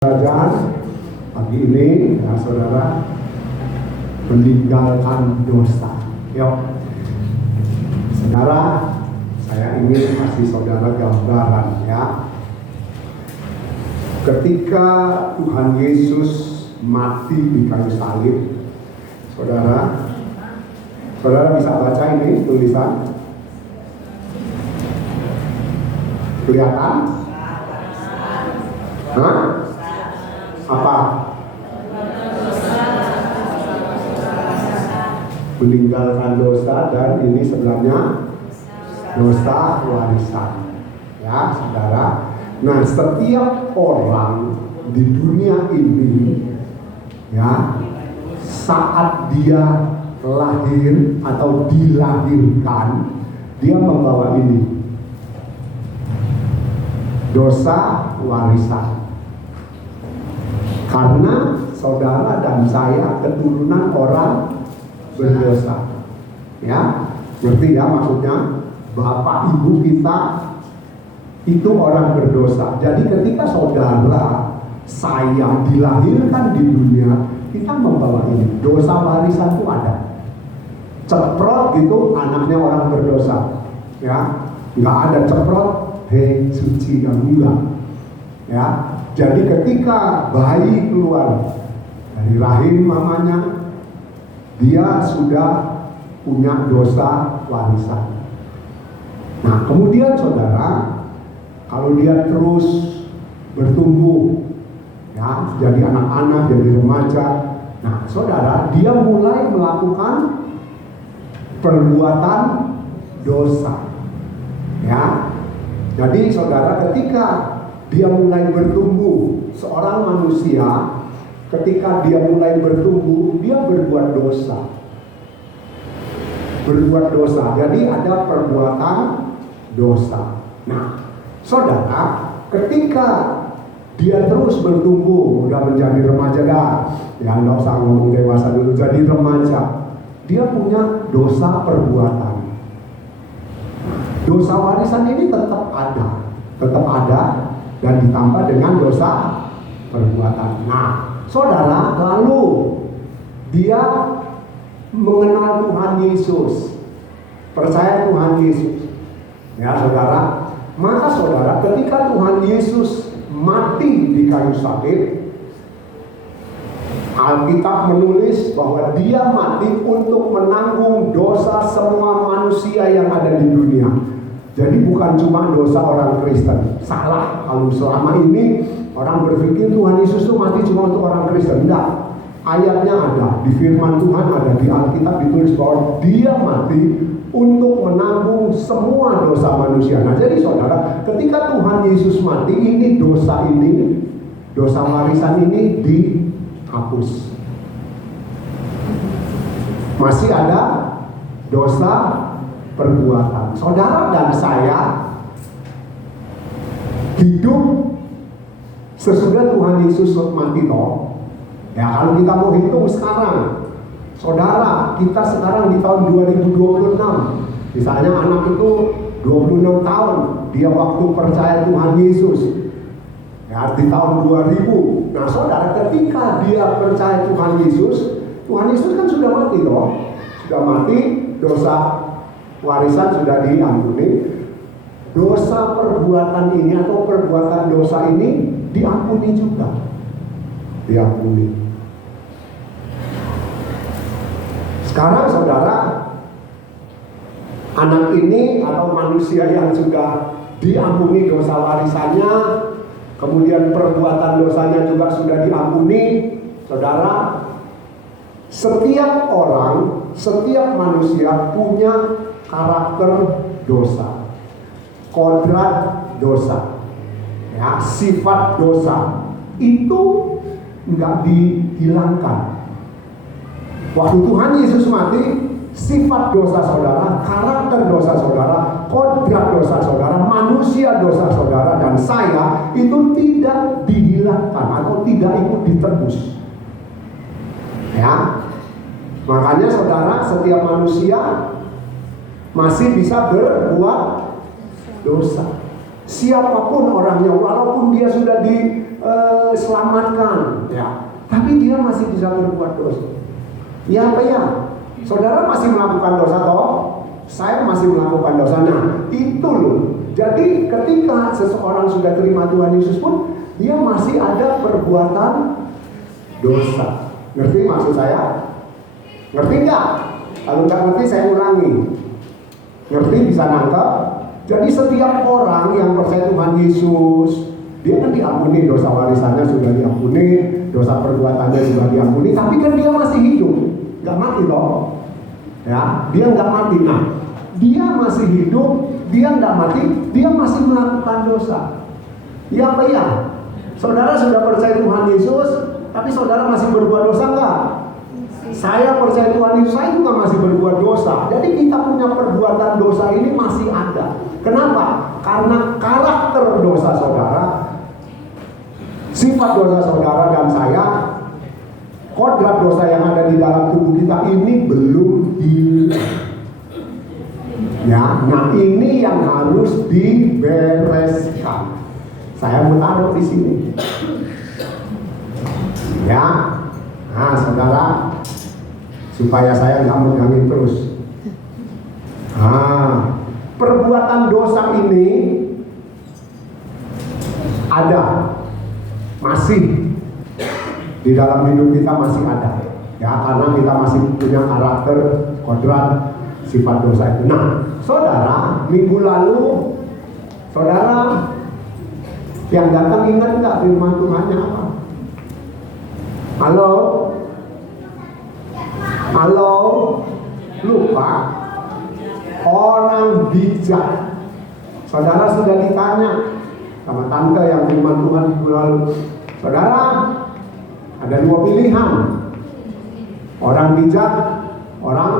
Belajar pagi ini ya saudara, meninggalkan dosa. Yuk saudara, saya ingin kasih saudara gambaran ya. Ketika Tuhan Yesus mati di kayu salib, saudara bisa baca ini tulisan? Kelihatan? Hah? Apa? Meninggalkan dosa, dan ini sebenarnya dosa warisan. Ya, saudara. Nah, setiap orang di dunia ini ya, saat dia lahir atau dilahirkan, dia membawa ini. Dosa warisan. Karena saudara dan saya keturunan orang berdosa. Ya, ngerti ya maksudnya? Bapak ibu kita itu orang berdosa. Jadi ketika saudara saya dilahirkan di dunia, kita membawa ini. Dosa warisan itu ada. Ceprot gitu, anaknya orang berdosa. Ya, nggak ada ceprot, hei suci yang enggak. Ya, jadi ketika bayi keluar dari rahim mamanya, dia sudah punya dosa warisan. Nah, kemudian saudara, kalau dia terus bertumbuh, ya, jadi anak-anak, jadi remaja, nah saudara, dia mulai melakukan perbuatan dosa. Ya, jadi saudara, ketika dia mulai bertumbuh, seorang manusia ketika dia mulai bertumbuh, dia berbuat dosa. Berbuat dosa, jadi ada perbuatan dosa. Nah, saudara, ketika dia terus bertumbuh, udah menjadi remaja dah, ya nggak usah ngomong dewasa dulu, jadi remaja, dia punya dosa perbuatan. Dosa warisan ini tetap ada, dan ditambah dengan dosa perbuatan. Nah, saudara, lalu dia mengenal Tuhan Yesus, percaya Tuhan Yesus. Ya, saudara, maka saudara, ketika Tuhan Yesus mati di kayu salib, Alkitab menulis bahwa dia mati untuk menanggung dosa semua manusia yang ada di dunia. Jadi bukan cuma dosa orang Kristen. Salah kalau selama ini orang berpikir Tuhan Yesus itu mati cuma untuk orang Kristen. Enggak. Ayatnya ada, di firman Tuhan ada, di Alkitab ditulis bahwa dia mati untuk menanggung semua dosa manusia. Nah, jadi saudara, ketika Tuhan Yesus mati, dosa warisan ini dihapus. Masih ada dosa perbuatan. Saudara dan saya hidup sesudah Tuhan Yesus mati toh. Ya, kalau kita mau hitung sekarang, saudara, kita sekarang di tahun 2026. Misalnya anak itu 26 tahun, dia waktu percaya Tuhan Yesus. Ya, di tahun 2000. Nah, saudara, ketika dia percaya Tuhan Yesus kan sudah mati toh. Sudah mati, dosa warisan sudah diampuni. Dosa perbuatan ini atau perbuatan dosa ini diampuni juga. Diampuni. Sekarang saudara, anak ini atau manusia yang sudah diampuni dosa warisannya, kemudian perbuatan dosanya juga sudah diampuni, saudara, setiap orang, setiap manusia punya karakter dosa, kodrat dosa, ya, sifat dosa itu nggak dihilangkan. Waktu Tuhan Yesus mati, sifat dosa saudara, karakter dosa saudara, kodrat dosa saudara, manusia dosa saudara dan saya itu tidak dihilangkan atau tidak ikut ditebus. Ya, makanya saudara, setiap manusia masih bisa berbuat dosa. Siapapun orangnya, walaupun dia sudah diselamatkan, ya. Tapi dia masih bisa berbuat dosa. Ya apa ya? Saudara masih melakukan dosa toh? Saya masih melakukan dosa. Nah, itu loh. Jadi ketika seseorang sudah terima Tuhan Yesus pun, dia masih ada perbuatan dosa. Ngerti maksud saya? Ngerti nggak? Kalau nggak ngerti saya ulangi. Ngerti bisa nangkep? Jadi setiap orang yang percaya Tuhan Yesus, dia kan diampuni, dosa warisannya sudah diampuni, dosa perbuatannya sudah diampuni, tapi kan dia masih hidup, nggak mati toh, ya, dia nggak mati. Nah, dia masih hidup, dia nggak mati, dia masih melakukan dosa. Ya apa ya? Saudara sudah percaya Tuhan Yesus, tapi saudara masih berbuat dosa nggak? Saya percaya Tuhan Yesus, saya juga masih berbuat dosa. Jadi kita punya perbuatan dosa ini masih ada. Kenapa? Karena karakter dosa saudara, sifat dosa saudara dan saya, kodrat dosa yang ada di dalam tubuh kita ini belum hilang. Ya, nah ini yang harus dibereskan. Saya mau taruh di sini. Ya, nah saudara, supaya saya nggak megangin terus. Nah, perbuatan dosa ini ada, masih di dalam hidup kita masih ada, ya, karena kita masih punya karakter, kodrat, sifat dosa itu. Nah, saudara, minggu lalu, saudara yang datang ingat nggak firman Tuhannya apa? Halo? Halo? Lupa? Orang bijak. Saudara sudah ditanya sama tante yang firman Tuhan minggu lalu. Saudara, ada dua pilihan. Orang bijak, orang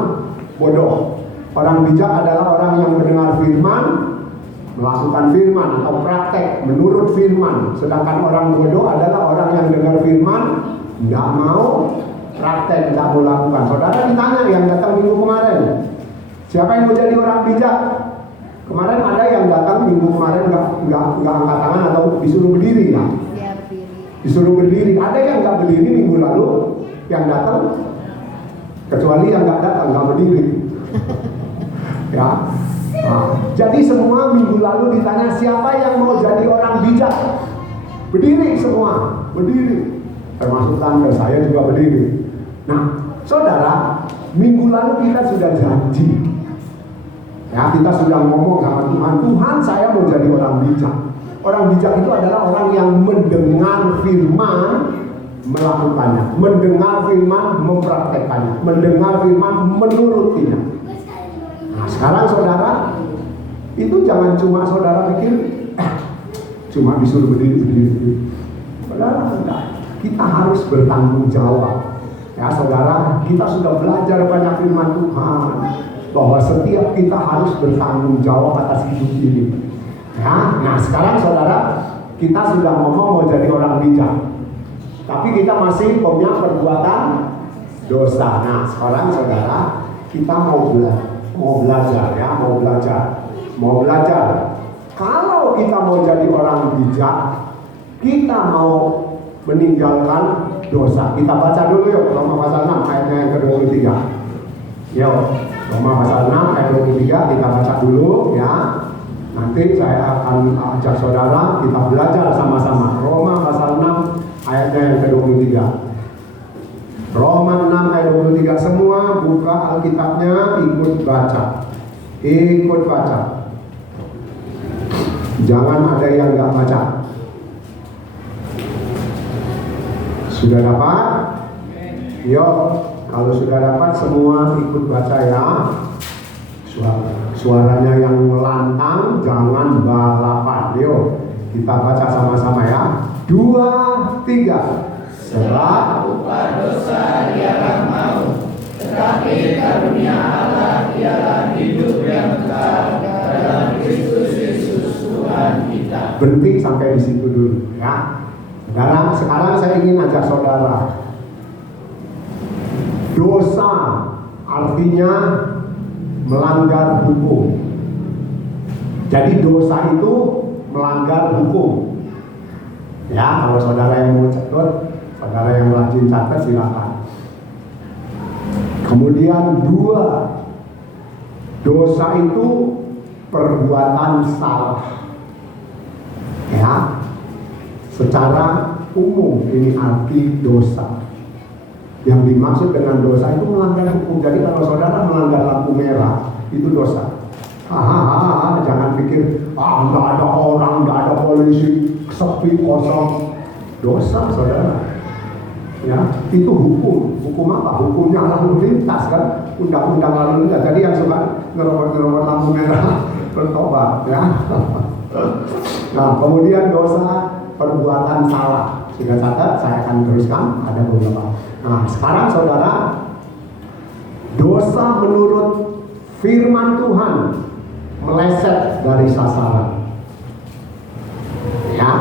bodoh. Orang bijak adalah orang yang mendengar firman, melakukan firman atau praktek menurut firman. Sedangkan orang bodoh adalah orang yang dengar firman, nggak mau praktek, nggak mau lakukan. Saudara ditanya yang datang minggu kemarin, siapa yang mau jadi orang bijak? Kemarin ada yang datang minggu kemarin nggak angkat tangan atau disuruh berdiri ya? Disuruh berdiri. Ada yang nggak berdiri minggu lalu yang datang, kecuali yang nggak datang nggak berdiri. Ya. Nah, jadi semua minggu lalu ditanya siapa yang mau jadi orang bijak? Berdiri semua, berdiri. Termasuk tante saya juga berdiri. Nah, saudara, minggu lalu kita sudah janji. Ya, kita sudah ngomong sama Tuhan, Tuhan saya mau jadi orang bijak. Orang bijak itu adalah orang yang mendengar firman, melakukannya. Mendengar firman, mempraktekannya. Mendengar firman, menurutinya. Nah, sekarang saudara, itu jangan cuma saudara pikir, cuma disuruh berdiri. Saudara, enggak. Kita harus bertanggung jawab. Ya saudara, kita sudah belajar banyak firman Tuhan, bahwa setiap kita harus bertanggung jawab atas hidup ini. Ya, nah sekarang saudara, kita sudah ngomong mau jadi orang bijak, tapi kita masih punya perbuatan dosa. Nah sekarang saudara, kita mau belajar. Kalau kita mau jadi orang bijak, kita mau meninggalkan dosa. Kita baca dulu yuk Roma pasal 6 ayatnya yang ke-23. Yuk, Roma pasal 6 ayat 23 kita baca dulu ya. Nanti saya akan ajak saudara kita belajar sama-sama. Roma pasal 6 ayatnya yang ke-23. Roma 6 ayat 23, semua buka Alkitabnya, ikut baca. Ikut baca. Jangan ada yang nggak baca. Sudah dapat? Yuk, kalau sudah dapat semua ikut baca ya. Suaranya yang lantang, jangan balapan. Yuk, kita baca sama-sama ya. 2, 3. Sebab upah dosa ialah maut, tetapi karunia Allah ialah hidup yang kekal dalam Kristus Yesus Tuhan kita. Berhenti sampai di situ dulu ya. Saudara, sekarang saya ingin ajak saudara. Dosa artinya melanggar hukum. Jadi dosa itu melanggar hukum. Ya, kalau saudara yang mau catat, saudara yang rajin catat silakan. Kemudian 2, dosa itu perbuatan salah. Ya, secara umum ini arti dosa. Yang dimaksud dengan dosa itu melanggar hukum. Jadi kalau saudara melanggar lampu merah, itu dosa. Jangan pikir, nggak ada orang, nggak ada polisi, sepi kosong. Dosa, saudara. Ya, itu hukum. Hukum apa? Hukumnya lalu lintas kan, undang-undang lalu lintas. Jadi yang suka ngerobot lampu merah bertobat, ya. Nah, kemudian dosa perbuatan salah. Sehingga catat, saya akan teruskan, ada beberapa. Nah, sekarang saudara, dosa menurut firman Tuhan meleset dari sasaran. Ya,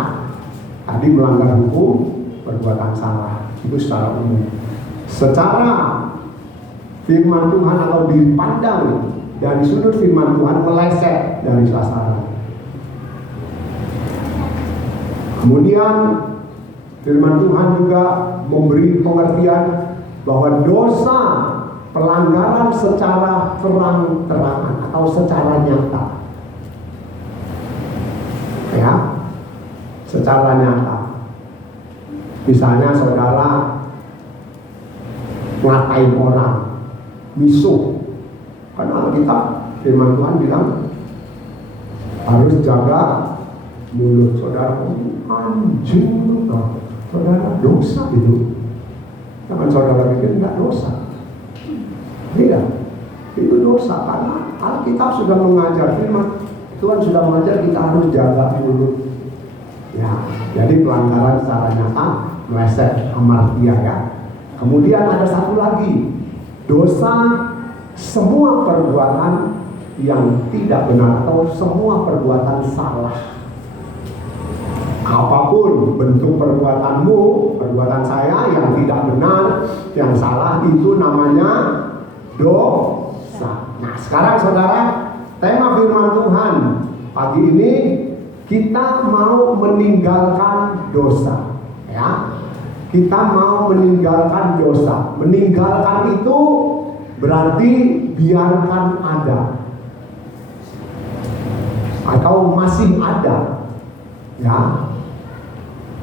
tadi melanggar hukum, perbuatan salah. Itu secara umum. Secara firman Tuhan atau dipandang dari sudut firman Tuhan meleset dari sasaran. Kemudian firman Tuhan juga memberi pengertian bahwa dosa pelanggaran secara terang-terangan atau secara nyata. Ya, secara nyata. Misalnya saudara ngatain orang, misuh. Karena kita firman Tuhan bilang harus jaga mulut saudara. Anjing, saudara dosa itu. Jangan saudara pikir enggak dosa. Tidak, itu dosa karena Alkitab sudah mengajar, firman Tuhan sudah mengajar kita harus jaga mulut. Ya, jadi pelanggaran secara nyata meleset hamartia ya. Kemudian ada satu lagi, dosa semua perbuatan yang tidak benar atau semua perbuatan salah. Apapun bentuk perbuatanmu, perbuatan saya yang tidak benar, yang salah, itu namanya dosa. Nah, sekarang saudara, tema firman Tuhan pagi ini kita mau meninggalkan dosa. Ya, kita mau meninggalkan dosa. Meninggalkan itu berarti biarkan ada atau masih ada. Ya.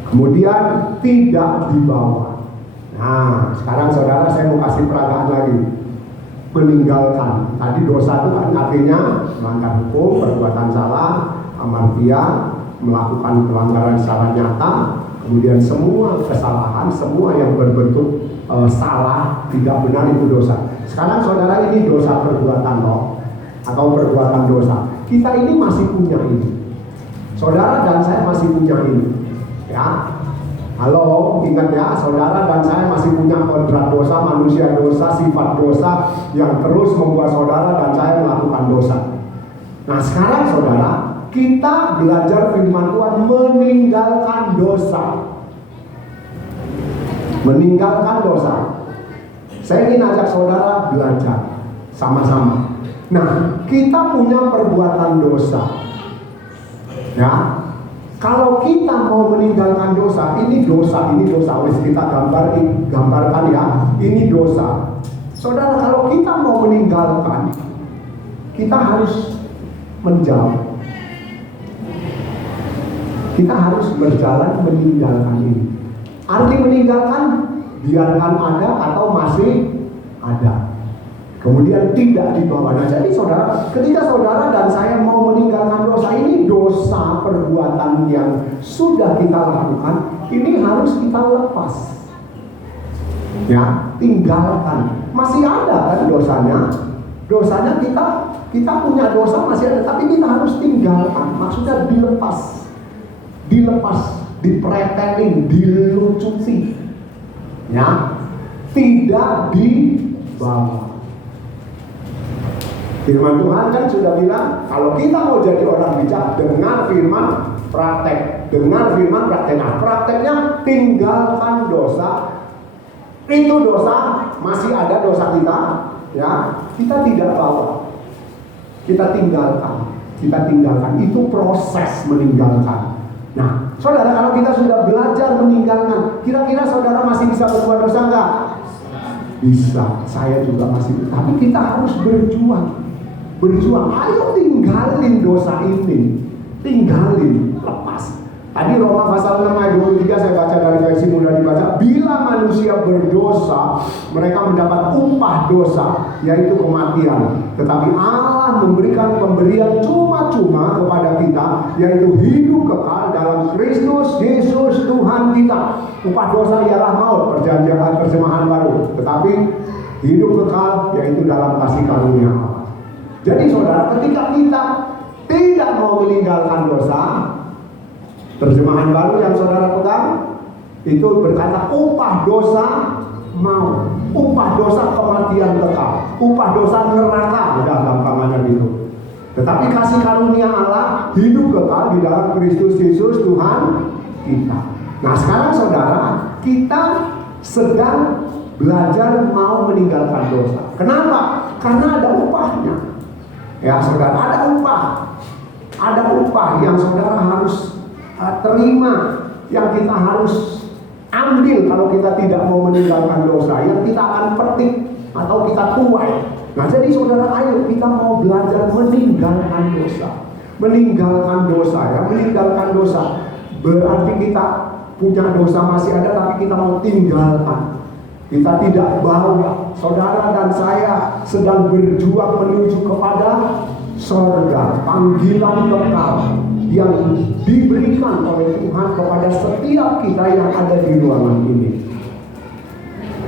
Kemudian tidak dibawa. Nah, sekarang saudara saya mau kasih peragaan lagi. Meninggalkan. Tadi dosa itu kan artinya melanggar hukum, perbuatan salah, hamartia, melakukan pelanggaran secara nyata. Kemudian semua kesalahan, semua yang berbentuk salah, tidak benar itu dosa. Sekarang saudara, ini dosa perbuatan loh, atau perbuatan dosa. Kita ini masih punya ini. Saudara dan saya masih punya ini. Ya, halo, ingat ya, saudara dan saya masih punya kodrat dosa, manusia dosa, sifat dosa yang terus membuat saudara dan saya melakukan dosa. Nah, sekarang saudara, kita belajar firman Tuhan meninggalkan dosa. Meninggalkan dosa. Saya ingin ajak saudara belajar sama-sama. Nah, kita punya perbuatan dosa. Ya, kalau kita mau meninggalkan dosa, ini dosa, wis kita gambarkan ya, ini dosa. Saudara, kalau kita mau meninggalkan, kita harus menjauh. Kita harus berjalan meninggalkan ini. Arti meninggalkan, biarkan ada atau masih ada. Kemudian tidak dibawa. Nah, jadi saudara, ketika saudara dan saya mau meninggalkan dosa, ini dosa perbuatan yang sudah kita lakukan, ini harus kita lepas. Ya, tinggalkan. Masih ada kan dosanya? Dosanya kita punya dosa masih ada, tapi kita harus tinggalkan. Maksudnya dilepas, dipretelin, dilucuti. Ya, tidak dibawa. Firman Tuhan kan sudah bilang, kalau kita mau jadi orang bijak, dengar firman, praktek. Dengar firman, praktek. Nah, prakteknya tinggalkan dosa. Itu dosa, masih ada dosa kita, ya, kita tidak bawa. Kita tinggalkan. Itu proses meninggalkan. Nah, saudara, kalau kita sudah belajar meninggalkan, kira-kira saudara masih bisa berbuat dosa enggak? Bisa, saya juga masih. Tapi kita harus berjuang. Ayo tinggalin dosa ini. Tinggalin, lepas. Tadi Roma pasal 6 ayat 23 saya baca dari versi mudah dibaca. Bila manusia berdosa, mereka mendapat upah dosa, yaitu kematian. Tetapi Allah memberikan pemberian cuma-cuma kepada kita, yaitu hidup kekal dalam Kristus Yesus Tuhan kita. Upah dosa ialah maut, perjanjian terjemahan baru. Tetapi hidup kekal yaitu dalam kasih karunia Allah. Jadi saudara, ketika kita tidak mau meninggalkan dosa, terjemahan baru yang saudara pegang itu berkata upah dosa maut, upah dosa kematian kekal, upah dosa neraka, udah gampangannya gitu. Tetapi kasih karunia Allah hidup kekal di dalam Kristus Yesus Tuhan kita. Nah sekarang saudara, kita sedang belajar mau meninggalkan dosa. Kenapa? Karena ada upahnya. Ya saudara, ada upah yang saudara harus terima, yang kita harus ambil kalau kita tidak mau meninggalkan dosa, yang kita akan petik atau kita tuai. Nah jadi saudara, ayo kita mau belajar meninggalkan dosa. Meninggalkan dosa berarti kita punya dosa masih ada, tapi kita mau tinggalkan. Kita tidak bawa. Saudara dan saya sedang berjuang menuju kepada surga, panggilan kekal yang diberikan oleh Tuhan kepada setiap kita yang ada di ruangan ini.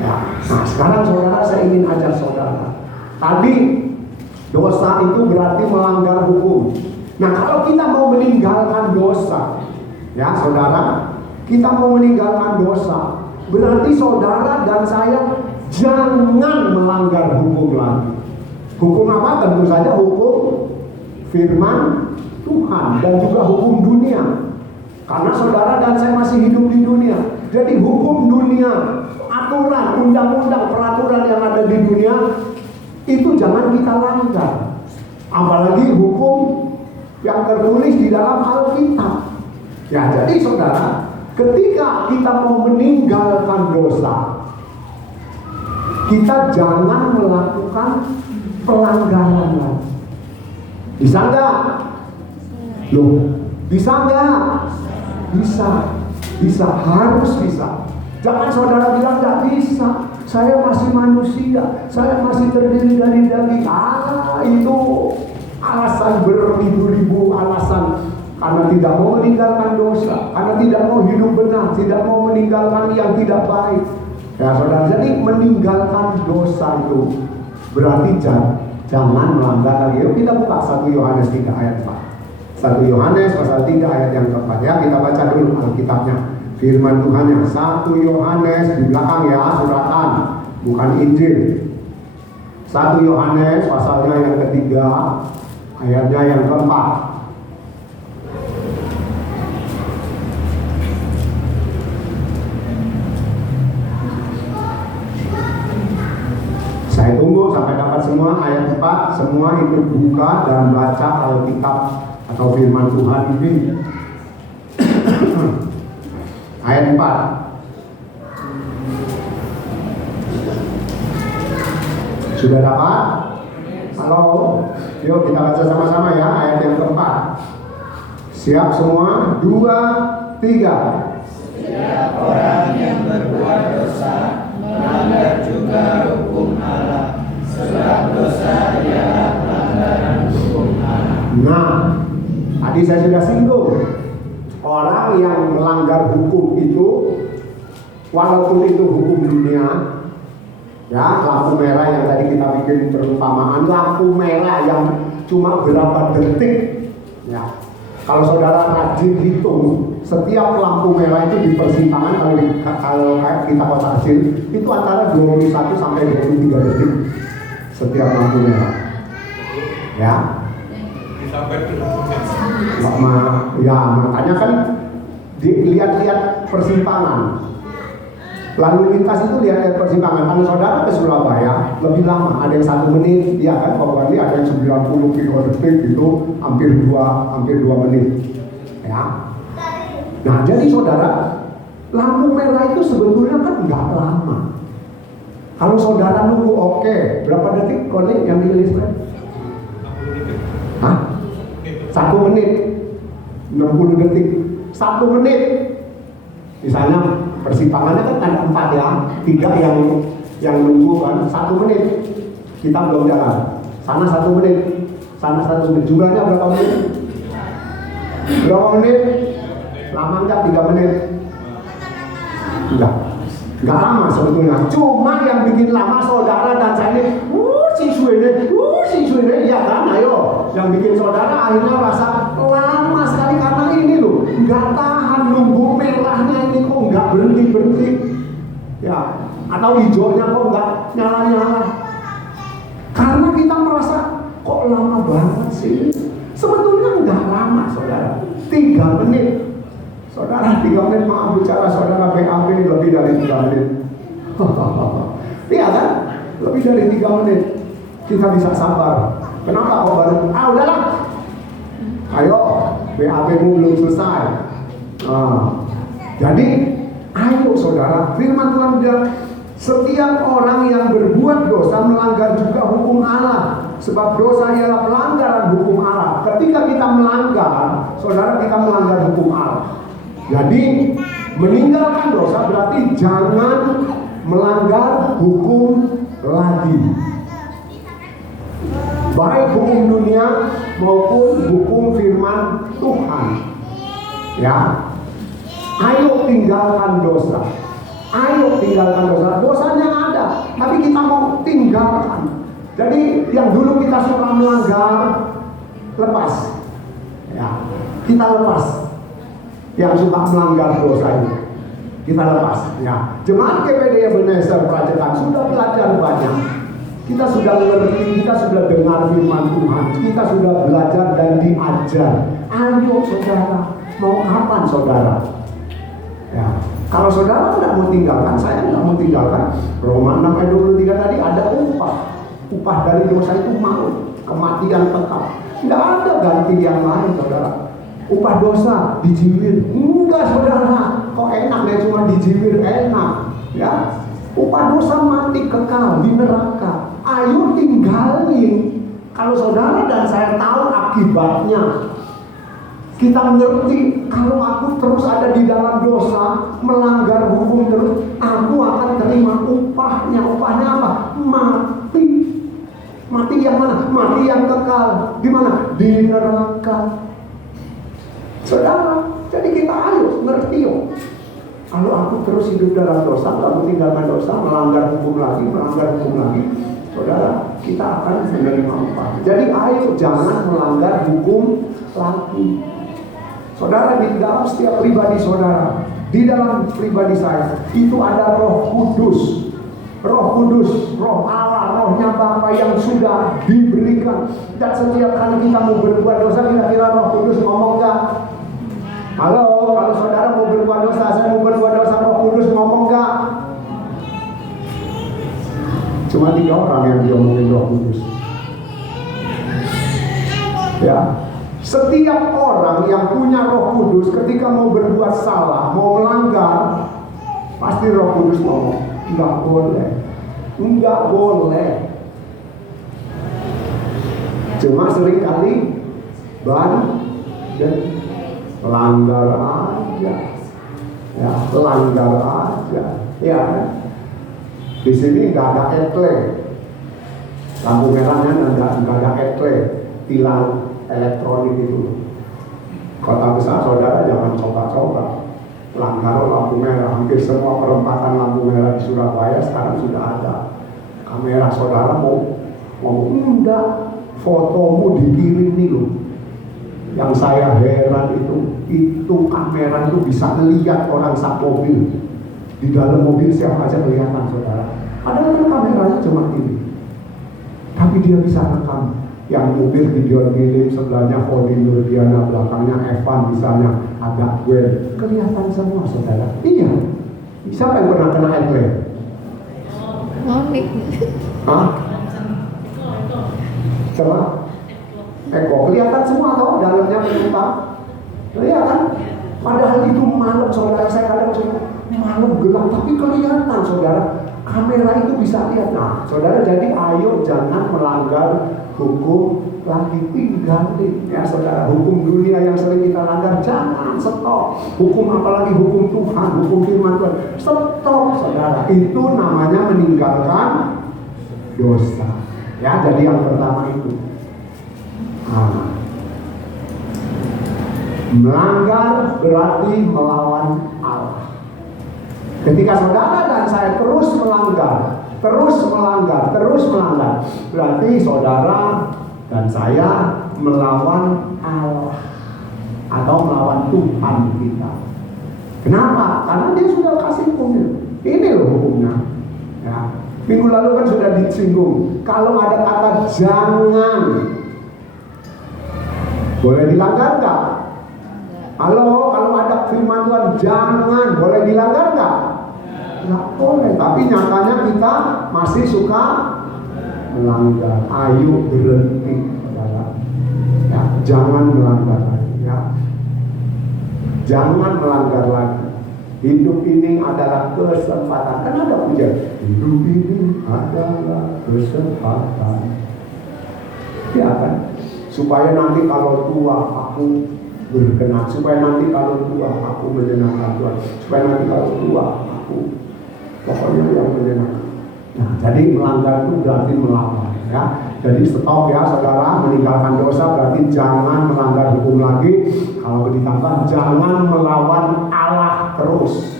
Ya. Nah sekarang saudara, saya ingin ajar saudara. Tadi dosa itu berarti melanggar hukum. Nah kalau kita mau meninggalkan dosa, ya saudara, kita mau meninggalkan dosa, berarti saudara dan saya jangan melanggar hukum lagi. Hukum apa? Tentu saja hukum firman Tuhan dan juga hukum dunia. Karena saudara dan saya masih hidup di dunia. Jadi hukum dunia, aturan, undang-undang, peraturan yang ada di dunia itu jangan kita langgar. Apalagi hukum yang tertulis di dalam Alkitab. Ya, jadi saudara, ketika kita mau meninggalkan dosa, kita jangan melakukan pelanggaran lagi. Bisa enggak? Loh, bisa enggak? Bisa, harus bisa. Jangan saudara bilang enggak bisa. Saya masih manusia, saya masih terdiri dari daging. Itu alasan beribu-ribu alasan. Karena tidak mau meninggalkan dosa, karena tidak mau hidup benar, tidak mau meninggalkan yang tidak baik. Ya saudara, jadi meninggalkan dosa itu berarti jangan melanggar lagi. Yuk kita buka 1 Yohanes 3 ayat 4. 1 Yohanes pasal 3 ayat yang keempat, ya kita baca dulu Alkitabnya. Firman Tuhannya 1 Yohanes di belakang ya, suratan, bukan Injil. 1 Yohanes pasalnya yang ketiga, ayatnya yang keempat. Saya tunggu sampai dapat semua ayat 4, semua ikut buka dan baca Alkitab atau firman Tuhan ini. Ayat 4. Sudah dapat? Halo? Yuk kita baca sama-sama ya ayat yang keempat. Siap semua? 2, 3. Setiap orang yang berbuat dosa melanggar juga hukum Allah, sebab dosa ialah pelanggaran hukum Allah. Nah, tadi saya sudah singgung, orang yang melanggar hukum itu, walaupun itu hukum dunia, ya lampu merah yang tadi kita bikin perumpamaan, lampu merah yang cuma berapa detik, ya. Kalau saudara rajin hitung, setiap lampu merah itu di persimpangan kalau kita kota kecil itu antara 21 sampai 23 detik setiap lampu merah. Ya. Ya, makanya kan lihat-lihat persimpangan. Lalu lintas itu lihat persimpangan. Kalau saudara ke Surabaya lebih lama, ada yang 1 menit, ya kan, pokoknya ada yang 90 km detik itu hampir 2 menit. Ya. Nah, jadi saudara, lampu merah itu sebetulnya kan nggak lama. Kalau saudara nunggu oke, berapa detik kolik yang diiliskan? Hah? 1 menit, 60 detik, 1 menit. Misalnya persimpangannya kan ada 4 ya, 3 yang nunggu kan, 1 menit. Kita belum jalan. Sana 1 menit, sana 1 menit. Jumlahnya berapa menit? Berapa menit? Lama enggak 3 menit? Enggak lama sebetulnya. Cuma yang bikin lama saudara dan saya ini, si suene, ya kan, ayo. Yang bikin saudara akhirnya rasa lama sekali karena ini loh, enggak tahan nunggu merahnya ini kok enggak berhenti. Ya, atau hijaunya kok enggak nyala. Karena kita merasa kok lama banget sih. Sebetulnya enggak lama saudara, 3 menit. Saudara 3 menit, maaf bicara saudara BAB lebih dari 3 menit. Iya kan? Lebih dari 3 menit. Kita bisa sabar. Kenapa kok baru? Udahlah. Ayo, BAB-mu belum selesai. Jadi, ayo saudara, firman Tuhan bilang, setiap orang yang berbuat dosa melanggar juga hukum Allah. Sebab dosa ialah pelanggaran hukum Allah. Ketika kita melanggar, saudara, kita melanggar hukum Allah. Jadi meninggalkan dosa berarti jangan melanggar hukum lagi, baik hukum dunia maupun hukum firman Tuhan. Ya, ayo tinggalkan dosa. Dosanya ada, tapi kita mau tinggalkan. Jadi yang dulu kita suka melanggar, lepas. Ya, kita lepas. Yang suka melanggar dosa ini, kita lepas. Ya, jemaat GPD Ebenezer Prajekan sudah belajar banyak. Kita sudah mengerti, kita sudah dengar firman Tuhan, kita sudah belajar dan diajar. Ayo saudara, mau kapan saudara? Ya, kalau saudara tidak mau tinggalkan, saya tidak mau tinggalkan. Roma 6 ayat 23 tadi ada upah. Upah dari dosa itu maut, kematian kekal. Tidak ada ganti yang lain saudara. Upah dosa dijiwir, enggak saudara, kok enak ya cuma dijiwir enak, ya. Upah dosa mati kekal di neraka. Ayo tinggalin. Kalau saudara dan saya tahu akibatnya, kita mengerti kalau aku terus ada di dalam dosa, melanggar hukum terus, aku akan terima upahnya. Upahnya apa? Mati. Mati yang mana? Mati yang kekal. Di mana? Di neraka. Saudara, jadi kita ayo ngerti yuk. Kalau aku terus hidup dalam dosa, kamu tinggalkan dosa, melanggar hukum lagi, saudara, kita akan menerima upah. Jadi ayo jangan melanggar hukum lagi. Saudara, di dalam setiap pribadi saudara, di dalam pribadi saya, itu ada Roh Kudus. Roh Kudus, Roh Allah, Rohnya Bapa yang sudah diberikan. Dan setiap kali kita mau berbuat dosa, kira-kira Roh Kudus ngomong gak? Halo, kalau saudara mau berbuat dosa, saya mau berbuat dosa, Roh Kudus ngomong gak? Cuma 3 orang yang diomongin Roh Kudus. Ya, setiap orang yang punya Roh Kudus ketika mau berbuat salah, mau melanggar, pasti Roh Kudus ngomong, enggak boleh. Cuma seringkali dan langgar aja, ya langgar aja, ya kan? Di sini nggak ada etle, lampu merahnya nggak ada etle, tilang elektronik itu. Kota besar saudara jangan coba-coba langgar lampu merah. Hampir semua perempatan lampu merah di Surabaya sekarang sudah ada kamera. Saudara mau ngomong enggak, fotomu dikirim nih loh. Yang saya heran itu kamera itu bisa melihat orang sak mobil. Di dalam mobil siapa aja kelihatan saudara. Padahal kan kameranya cuma ini, tapi dia bisa rekam. Yang mobil video film sebelahnya Holly Nurdiana, belakangnya Evan misalnya, ada gue, kelihatan semua saudara. Iya. Siapa yang pernah kena etle? Monik. Hah? Coba. Eko, kelihatan semua tau dalamnya penumpang. Kelihatan. Padahal itu malam, saudara. Saya kadang malam gelap, tapi kelihatan, saudara. Kamera itu bisa lihat. Nah, saudara, jadi ayo jangan melanggar hukum lagi, tinggalin ya saudara. Hukum dunia yang sering kita langgar, jangan, stop. Hukum apalagi hukum Tuhan, hukum firman Tuhan, stop saudara. Itu namanya meninggalkan dosa. Ya, jadi yang pertama itu melanggar berarti melawan Allah. Ketika saudara dan saya terus melanggar, berarti saudara dan saya melawan Allah atau melawan Tuhan kita. Kenapa? Karena dia sudah kasih hukumnya. Ini loh hukumnya. Ya. Minggu lalu kan sudah disinggung. Kalau ada kata jangan, boleh dilanggar nggak? Halo, kalau ada firman Tuhan jangan, boleh dilanggar nggak? Nggak boleh. Tapi nyatanya kita masih suka melanggar. Ayo berhenti, saudara. Ya, jangan melanggar lagi. Ya. Jangan melanggar lagi. Hidup ini adalah kesempatan. Kan ada pujian. Hidup ini adalah kesempatan. Ya kan? Supaya nanti kalau tua aku berkenan. Supaya nanti kalau tua aku menyenangkan Tuhan. Supaya nanti kalau tua aku pokoknya yang menyenangkan. Nah, jadi melanggar itu berarti melawan. Ya. Jadi stop ya saudara, meninggalkan dosa berarti jangan melanggar hukum lagi. Kalau ditambah jangan melawan Allah terus.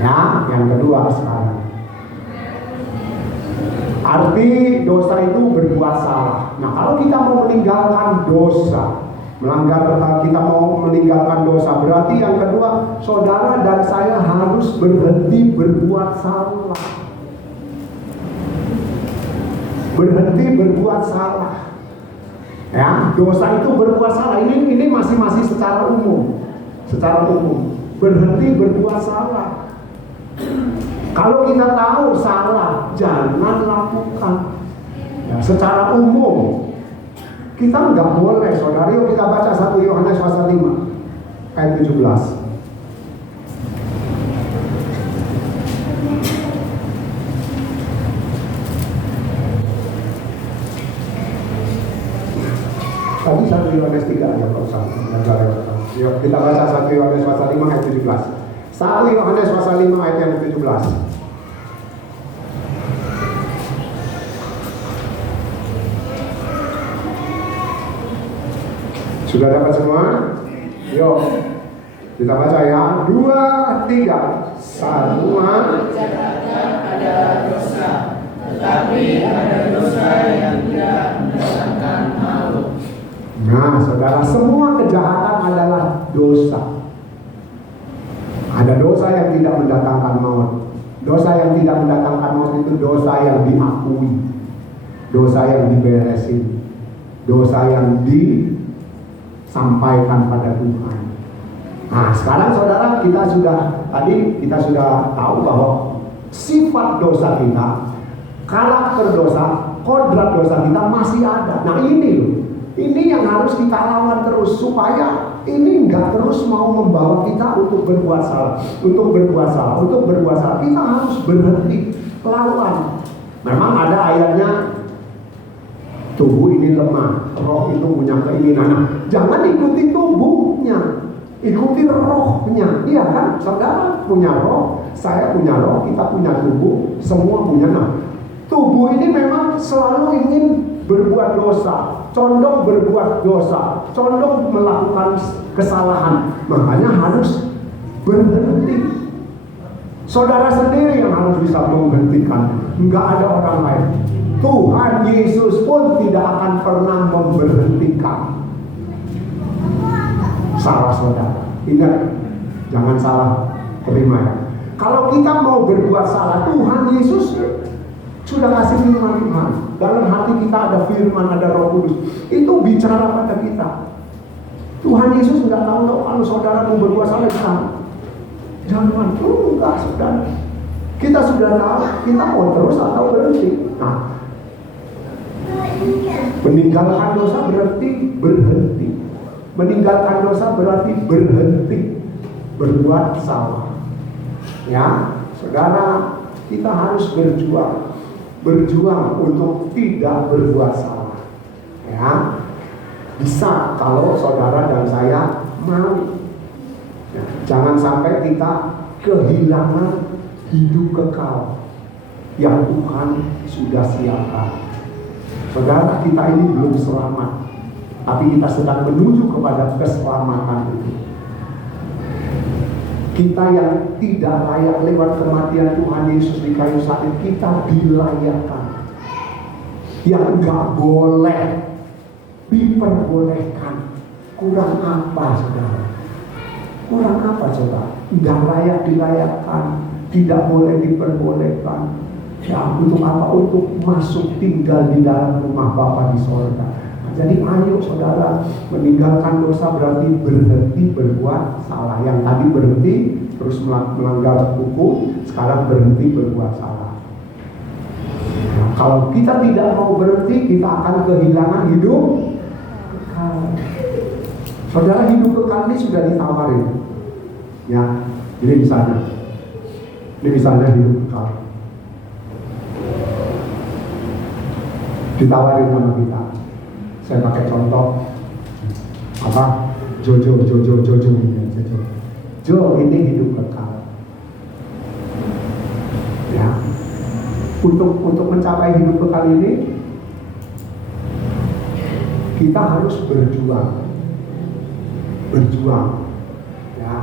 Ya, yang kedua sekarang. Arti dosa itu berbuat salah. Nah, kalau kita mau meninggalkan dosa, kita mau meninggalkan dosa, berarti yang kedua, saudara dan saya harus berhenti berbuat salah. Berhenti berbuat salah. Ya, dosa itu berbuat salah. Ini masih secara umum. Secara umum. Berhenti berbuat salah. Kalau kita tahu salah, jangan lakukan. Ya, secara umum kita nggak boleh, saudara. Yuk kita baca 1 Yohanes pasal 5 ayat 17. Tadi 1 Yohanes 3 ya, kalau salah. Yuk kita baca 1 Yohanes pasal 5 ayat 17. 1 Yohanes pasal 5 ayat yang 17. Sudah dapat semua? Yuk kita baca ya. 2, 3. Semua ada dosa, tetapi ada dosa yang tidak mendatangkan maut. Nah saudara, semua kejahatan adalah dosa. Ada dosa yang tidak mendatangkan maut. Dosa yang tidak mendatangkan maut itu dosa yang diakui, dosa yang diberesin, dosa yang disampaikan pada Tuhan. Nah sekarang saudara, kita sudah tahu bahwa sifat dosa kita, karakter dosa, kodrat dosa kita masih ada. Nah ini loh, ini yang harus kita lawan terus supaya ini nggak terus mau membawa kita untuk berbuat salah. Untuk berbuat salah kita harus berhenti lawan. Memang ada ayatnya, tubuh ini lemah, roh itu punya keinginan. Nah, jangan ikuti tubuhnya, ikuti rohnya. Iya kan, saudara punya roh, saya punya roh, kita punya tubuh, semua punya. Nah, tubuh ini memang selalu ingin berbuat dosa, condong berbuat dosa, condong melakukan kesalahan. Makanya harus berhenti. Saudara sendiri yang harus bisa menghentikan, enggak ada orang lain. Tuhan Yesus pun tidak akan pernah memberhentikan salah saudara. Ingat, jangan salah terima ya. Kalau kita mau berbuat salah, Tuhan Yesus sudah kasih firman Tuhan. Dalam hati kita ada firman, ada Roh Kudus. Itu bicara pada kita. Tuhan Yesus nggak tahu kalau saudara mau berbuat salah, jangan. Enggak, saudara. Kita sudah tahu, kita mau terus atau berhenti. Nah, meninggalkan dosa berarti berhenti. Meninggalkan dosa berarti berhenti berbuat salah. Ya, saudara, kita harus berjuang untuk tidak berbuat salah. Ya, bisa kalau saudara dan saya mau. Ya, jangan sampai kita kehilangan hidup kekal yang Tuhan sudah siapkan. Saudara, kita ini belum selamat, tapi kita sedang menuju kepada keselamatan itu. Kita yang tidak layak lewat kematian Tuhan Yesus di kayu salib, kita dilayakkan. Yang enggak boleh diperbolehkan. Kurang apa, saudara? Kurang apa coba? Enggak layak dilayakkan, tidak boleh diperbolehkan. Ya, untuk apa? Untuk masuk tinggal di dalam rumah Bapa di sorga. Jadi ayo saudara, meninggalkan dosa berarti berhenti berbuat salah. Yang tadi berhenti terus melanggar hukum, sekarang berhenti berbuat salah. Nah, kalau kita tidak mau berhenti, kita akan kehilangan hidup kekal. Saudara, hidup kekal ini sudah ditawarin. Ya, ini misalnya hidup kekal. Ditawarin sama kita. Saya pakai contoh apa? Jojo ini hidup kekal. Ya, untuk mencapai hidup kekal ini kita harus berjuang. Ya,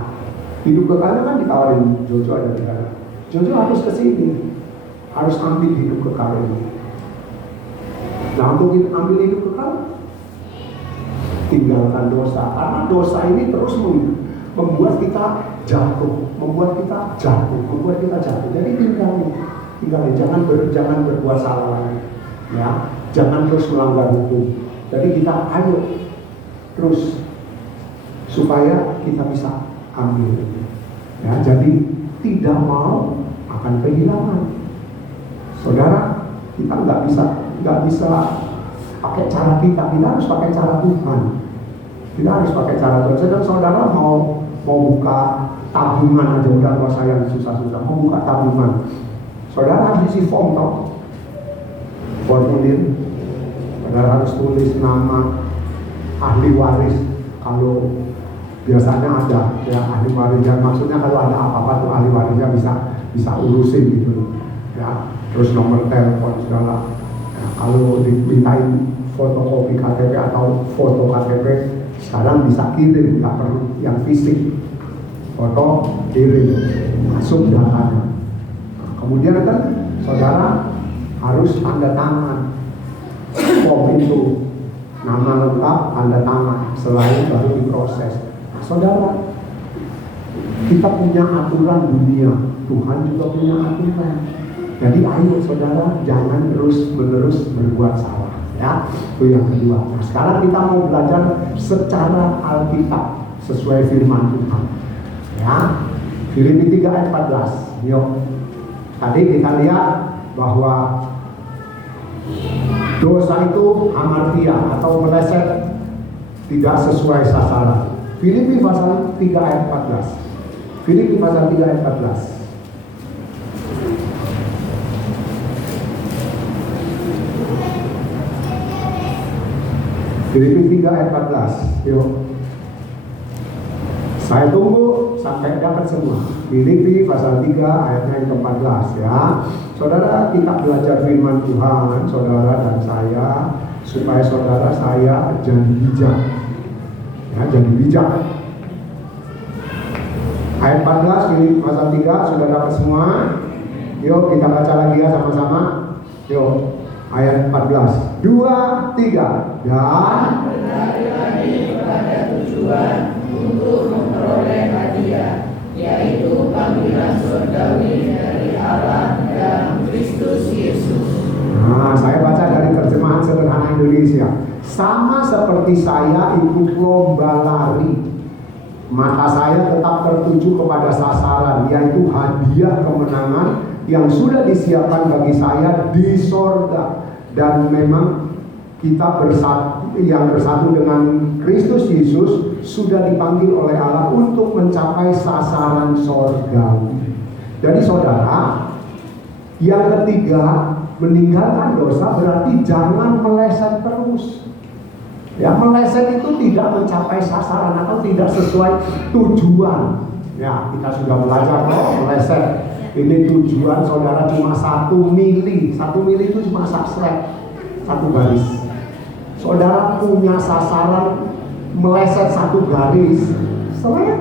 hidup kekal kan ditawarin Jojo ada di sana. Jojo harus kesini, harus ambil hidup kekal ini. Nah, untuk ambil hidup kekal, tinggalkan dosa. Karena dosa ini terus membuat kita jatuh. Jadi tinggalin. Jangan berbuat salah lagi. Ya, jangan terus melanggar hukum. Jadi kita ayo terus supaya kita bisa ambil. Ya, jadi tidak mau akan kehilangan. Saudara, kita nggak bisa pakai cara kita harus pakai cara Tuhan. Kita harus pakai cara Tuhan. Sedang saudara mau buka tabungan aja udah nggak usah yang susah-susah. Mau buka tabungan, saudara harus isi form toh, formulir. Saudara harus tulis nama ahli waris. Kalau biasanya ada ya ahli warisnya, maksudnya kalau ada apa-apa tuh ahli warisnya bisa urusin gitu ya. Terus nomor telepon segala. Kalau dimintain fotokopi KTP atau foto KTP, sekarang bisa kirim, nggak perlu yang fisik. Foto kirim, masuk datanya. Nah, kemudian kan saudara harus tanda tangan form itu, nama lengkap, tanda tangan, selain baru diproses. Nah, saudara, kita punya aturan dunia, Tuhan juga punya aturan. Jadi ayo saudara, jangan terus-menerus berbuat salah. Ya, itu yang kedua. Nah, sekarang kita mau belajar secara Alkitab sesuai firman Tuhan. Ya, Filipi 3 ayat 14. Yuk. Tadi kita lihat bahwa dosa itu hamartia atau meleset, tidak sesuai sasaran. Filipi pasal 3 ayat 14. Filipi pasal 3 ayat 14. Filipi 3 ayat 14. Yuk. Saya tunggu sampai dapat semua. Filipi pasal 3 ayatnya yang ke-14 ya. Saudara, kita belajar firman Tuhan, saudara dan saya, supaya saudara saya jadi bijak. Ya, jadi bijak. Ayat 14 Filipi pasal 3 sudah dapat semua. Yuk kita baca lagi ya sama-sama. Yuk. Ayat 14, 2, 3. Dan berlari lagi pada tujuan untuk memperoleh hadiah, yaitu panggilan surgawi dari Allah dalam Kristus Yesus. Nah, saya baca dari terjemahan sederhana Indonesia. Sama seperti saya ikut lomba lari, mata saya tetap tertuju kepada sasaran, yaitu hadiah kemenangan yang sudah disiapkan bagi saya di sorga. Dan memang kita bersatu dengan Kristus Yesus sudah dipanggil oleh Allah untuk mencapai sasaran sorgawi. Jadi saudara, yang ketiga, meninggalkan dosa berarti jangan meleset terus. Ya, meleset itu tidak mencapai sasaran atau tidak sesuai tujuan. Ya, kita sudah belajar meleset. Ini tujuan saudara cuma 1 mili. 1 mili itu cuma satu garis. Saudara punya sasaran meleset 1 garis, selek.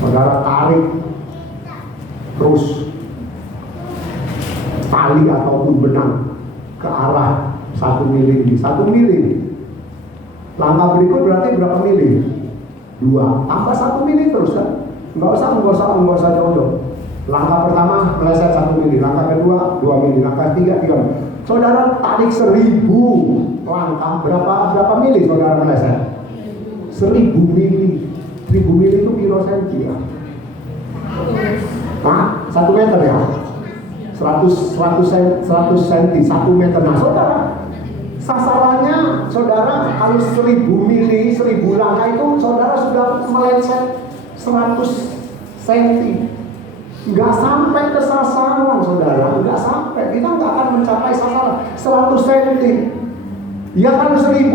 Saudara tarik terus tali ataupun benang ke arah 1 mili. 1 mili. Langkah berikut berarti berapa mili? 2. Tambah 1 mili terus kan? Nggak usah jauh. Langkah pertama meleset 1 mili, langkah kedua 2 mili, langkah ketiga 3 mili. Saudara tarik 1000 langkah, berapa mili saudara meleset? 1000 mili. 1000 mili itu piro senti ya? 1 meter ya? 100 senti, 1 meter. Nah saudara, sasarannya saudara harus 1000 mili, 1000 langkah itu saudara sudah meleset 100 senti. Nggak sampai ke sasaran saudara, nggak sampai. Kita nggak akan mencapai sasaran 100 senti. Ya kan 1000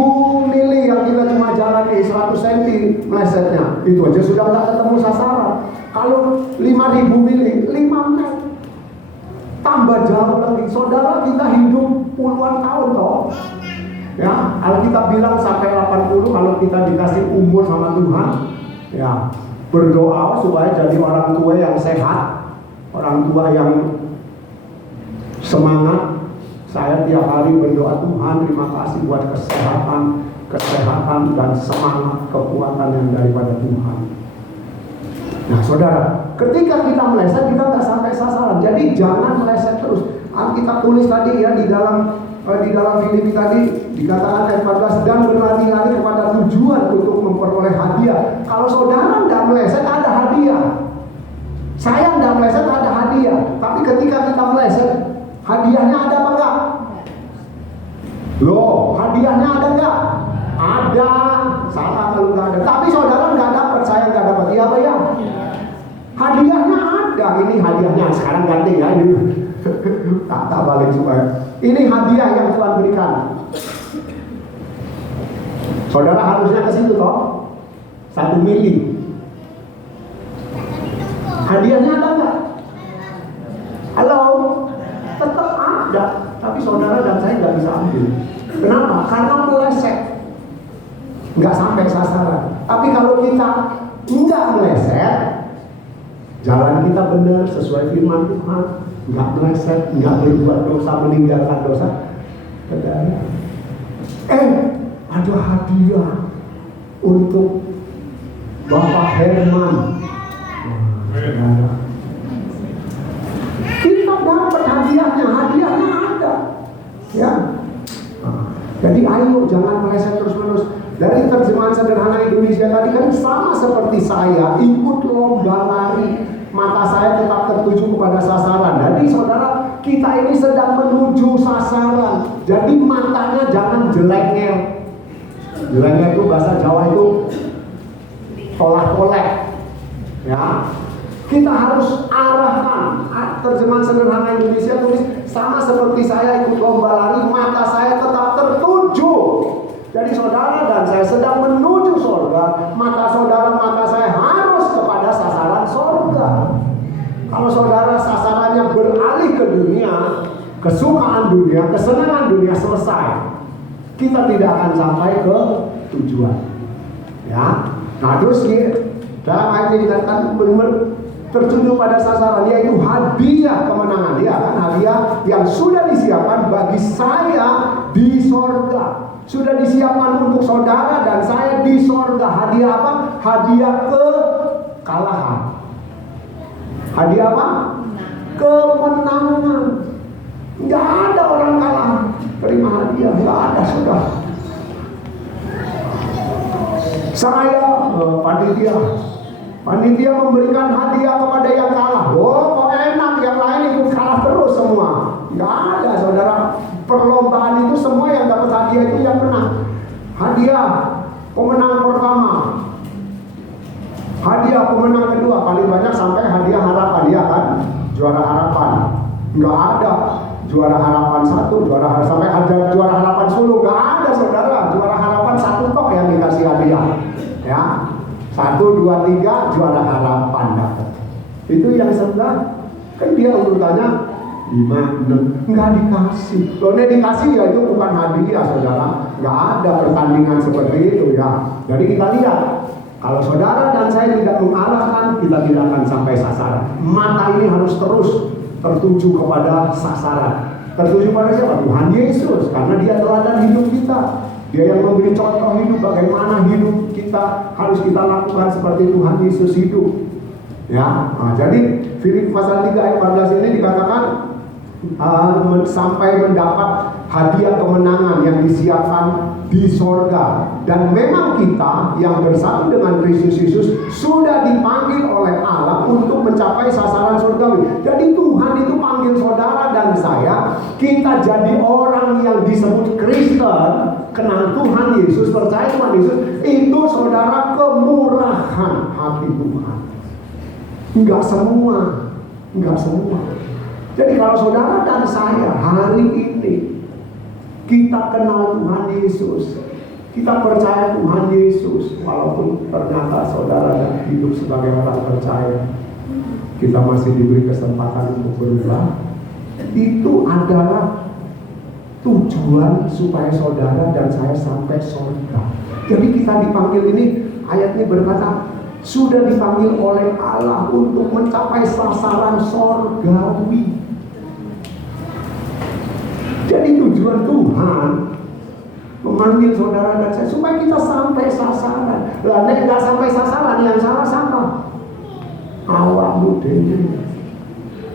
mili yang kita cuma jalani 100 senti melesetnya, itu aja sudah nggak ketemu sasaran. Kalau 5000 mili, 5 meter. Tambah jauh lagi. Saudara, kita hidup puluhan tahun toh. Ya, Alkitab bilang sampai 80 kalau kita dikasih umur sama Tuhan. Ya, berdoa supaya jadi orang tua yang sehat, orang tua yang semangat. Saya tiap hari berdoa, Tuhan terima kasih buat kesehatan dan semangat, kekuatan yang daripada Tuhan. Nah saudara, ketika kita meleset kita nggak sampai sasaran. Jadi jangan meleset terus. Alkitab tulis tadi ya di dalam Filipi tadi dikatakan ayat 14, dan berlari-lari kepada tujuan untuk memperoleh hadiah. Kalau saudara nggak meleset ada hadiah. Saya nggak meleset ada hadiah. Tapi ketika kita meleset, hadiahnya ada apa enggak? Loh, hadiahnya ada enggak? Ada. Salah kalau nggak ada. Tapi saudara nggak dapat, saya nggak dapat. Iya apa ya? Hadiahnya ada. Ini hadiahnya. Sekarang ganti ya ini. Tak balik supaya. Ini hadiah yang Tuhan berikan. Saudara harusnya ke situ toh. 1 mili. Hadiahnya ada nggak? Halo? Tetap ada. Tapi saudara dan saya nggak bisa ambil. Kenapa? Karena meleset. Nggak sampai sasaran. Tapi kalau kita nggak meleset, jalan kita benar sesuai firman Tuhan, nggak meleset, nggak berbuat dosa, meninggalkan dosa. Ada hadiah untuk Bapak Herman. Kita dapat hadiahnya ada. Ya. Jadi ayo jangan meleset terus-menerus. Dari terjemahan sederhana Indonesia tadi kan sama seperti saya ikut lomba lari, mata saya tetap tertuju kepada sasaran. Jadi saudara, kita ini sedang menuju sasaran. Jadi matanya jangan jelengel. Jelengel itu bahasa Jawa itu tolak-tolak. Ya. Kita harus arahkan. Terjemahan sederhana Indonesia tulis sama seperti saya ikut lomba lari, mata saya tetap tertuju. Jadi saudara dan saya sedang menuju surga. Mata saudara, mata saya harus kepada sasaran surga. Kalau saudara sasarannya beralih ke dunia, kesukaan dunia, kesenangan dunia, selesai. Kita tidak akan sampai ke tujuan. Ya. Nah terus dalam ayat ini dikatakan benar tertuju pada sasaran, yaitu hadiah kemenangan. Ya kan, hadiah yang sudah disiapkan bagi saya di sorga. Sudah disiapkan untuk saudara dan saya di sorga. Hadiah apa? Hadiah kekalahan. Hadiah apa? Kemenangan. Nggak ada orang kalah terima hadiah, nggak ada saudara. Saya panitia memberikan hadiah kepada yang kalah. Oh, kok enak, yang lain ikut kalah terus semua. Nggak ada saudara. Perlombaan itu semua yang dapat hadiah itu yang menang. Hadiah pemenang Nggak ada juara harapan 1, sampai ada juara harapan Solo, nggak ada saudara. Juara harapan 1 tok yang dikasih hadiah. Ya, 1, 2, 3 juara harapan dapat. Itu yang sebelah kan dia urutannya 5, 6, nggak dikasih. Kalau dikasih ya itu bukan hadiah saudara. Nggak ada pertandingan seperti itu ya. Jadi kita lihat, kalau saudara dan saya tidak mengalahkan, kita tidak akan sampai sasaran. Mata ini harus terus tertuju kepada sasaran. Tertuju pada siapa? Tuhan Yesus, karena Dia teladan hidup kita. Dia yang memberi contoh hidup, bagaimana hidup kita harus kita lakukan seperti Tuhan Yesus hidup. Ya, nah, jadi Filipi pasal 3 ayat 14 ini dikatakan sampai mendapat hadiah kemenangan yang disiapkan di sorga. Dan memang kita yang bersatu dengan Kristus Yesus sudah dipanggil oleh Allah untuk mencapai sasaran surgawi. Jadi Tuhan itu panggil saudara dan saya, kita jadi orang yang disebut Kristen, kenal Tuhan Yesus, percaya Tuhan Yesus, itu saudara kemurahan hati Tuhan. Enggak semua. Jadi kalau saudara dan saya hari ini kita kenal Tuhan Yesus, kita percaya Tuhan Yesus, walaupun ternyata saudara dan hidup sebagai orang percaya, kita masih diberi kesempatan untuk berubah. Itu adalah tujuan supaya saudara dan saya sampai surga. Jadi kita dipanggil ini, ayat ini berkata, sudah dipanggil oleh Allah untuk mencapai sasaran surgawi. Jadi tujuan Tuhan memanggil saudara dan saya supaya kita sampai sasaran. Lah nek nggak sampai sasaran, yang salah sama awakmu dhewe.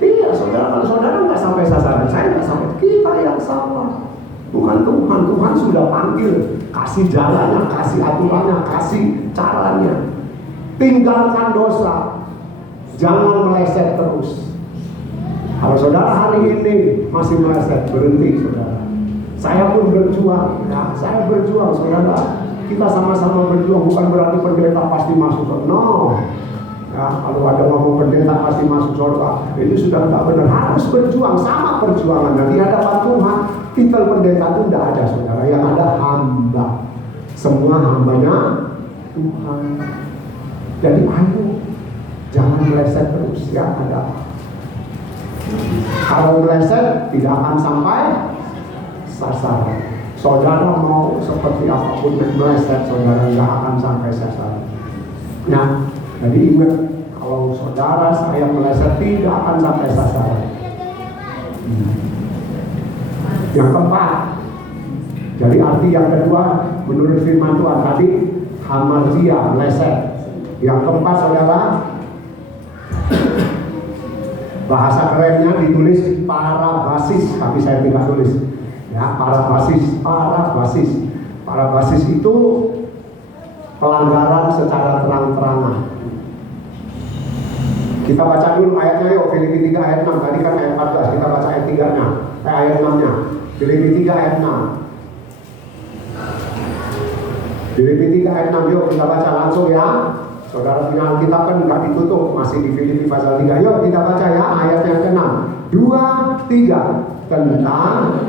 Iya saudara, kalau saudara nggak sampai sasaran, saya nggak sampai, kita yang salah. Bukan Tuhan. Tuhan sudah panggil, kasih jalannya, kasih aturannya, kasih caranya. Tinggalkan dosa, jangan meleset terus. Kalau saudara hari ini masih meleset, berhenti saudara. Saya pun berjuang, ya, saya berjuang saudara. Kita sama-sama berjuang, bukan berarti pendeta pasti masuk surga. No. Ya, kalau ada ngomong pendeta pasti masuk surga, itu sudah tidak benar. Harus berjuang, sama perjuangan. Dan di hadapan Tuhan, titel pendeta itu tidak ada saudara. Yang ada hamba. Semua hambanya Tuhan. Jadi ayo, jangan meleset terus ya, ada. Kalau meleset tidak akan sampai sasaran. Saudara mau seperti apapun meleset, saudara nggak akan sampai sasaran. Nah, jadi ingat, kalau saudara saya meleset tidak akan sampai sasaran. Yang keempat, jadi arti yang kedua menurut firman Tuhan tadi, hamartia, meleset. Yang keempat saudara, bahasa kerennya ditulis parabasis, tapi saya tidak tulis. Ya, parabasis. Parabasis itu pelanggaran secara terang-terangan. Kita baca dulu ayatnya yuk, Filipi 3 ayat 6. Tadi kan ayat 14, kita baca ayat 3-nya, ayat 6-nya. Filipi 3 ayat 6. Filipi 3 ayat 6, yuk kita baca langsung ya. Saudara punya Alkitab kan nggak ditutup, masih di Filipi pasal 3. Yuk kita baca ya, ayat yang ke-6. 2, 3. Tentang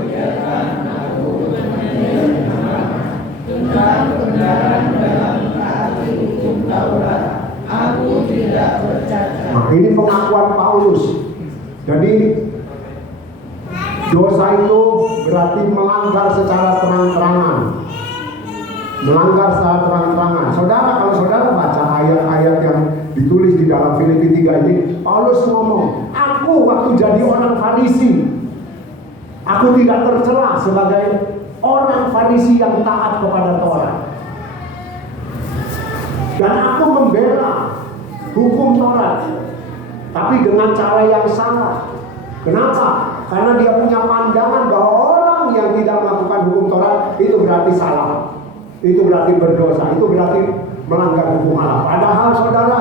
kebenaran dalam taati hukum Taurat, aku tidak bercacat. Nah, ini pengakuan Paulus. Jadi dosa itu berarti melanggar secara terang-terangan. Saudara, kalau saudara baca ayat-ayat yang ditulis di dalam Filipi 3 ini, Paulus ngomong, aku waktu jadi orang Farisi, aku tidak tercela sebagai orang Farisi yang taat kepada Taurat. Dan aku membela hukum Taurat, tapi dengan cara yang salah. Kenapa? Karena dia punya pandangan bahwa orang yang tidak melakukan hukum Taurat itu berarti salah, itu berarti berdosa, itu berarti melanggar hukum Allah. Padahal saudara,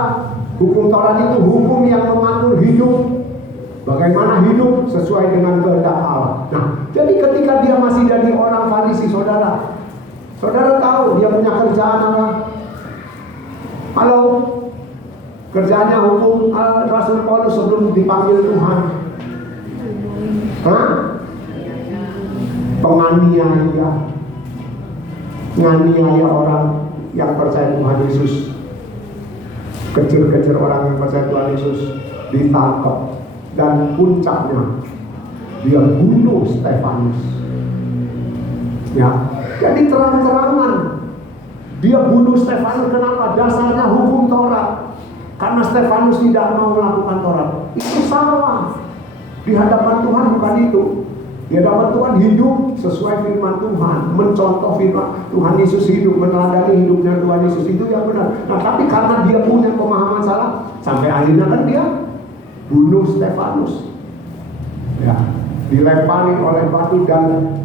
hukum Taurat itu hukum yang mengatur hidup, bagaimana hidup sesuai dengan kehendak Allah. Nah, jadi ketika dia masih jadi orang Farisi, saudara tahu dia punya kerjaan apa? Halo, kerjaannya hukum Rasul Paulus sebelum dipanggil Tuhan. nganiaya orang yang percaya Tuhan Yesus, kejar-kejar orang yang percaya Tuhan Yesus, ditangkap, dan puncaknya dia bunuh Stefanus. Ya, jadi terang-terangan dia bunuh Stefanus. Kenapa? Dasarnya hukum Taurat. Karena Stefanus tidak mau melakukan Taurat. Itu salah. Di hadapan Tuhan bukan itu. Di hadapan Tuhan hidup sesuai firman Tuhan, mencontoh firman Tuhan Yesus hidup, meneladani hidupnya Tuhan Yesus, itu yang benar. Nah, tapi karena dia punya pemahaman salah, sampai akhirnya kan dia bunuh Stefanus. Ya, dilempari oleh batu dan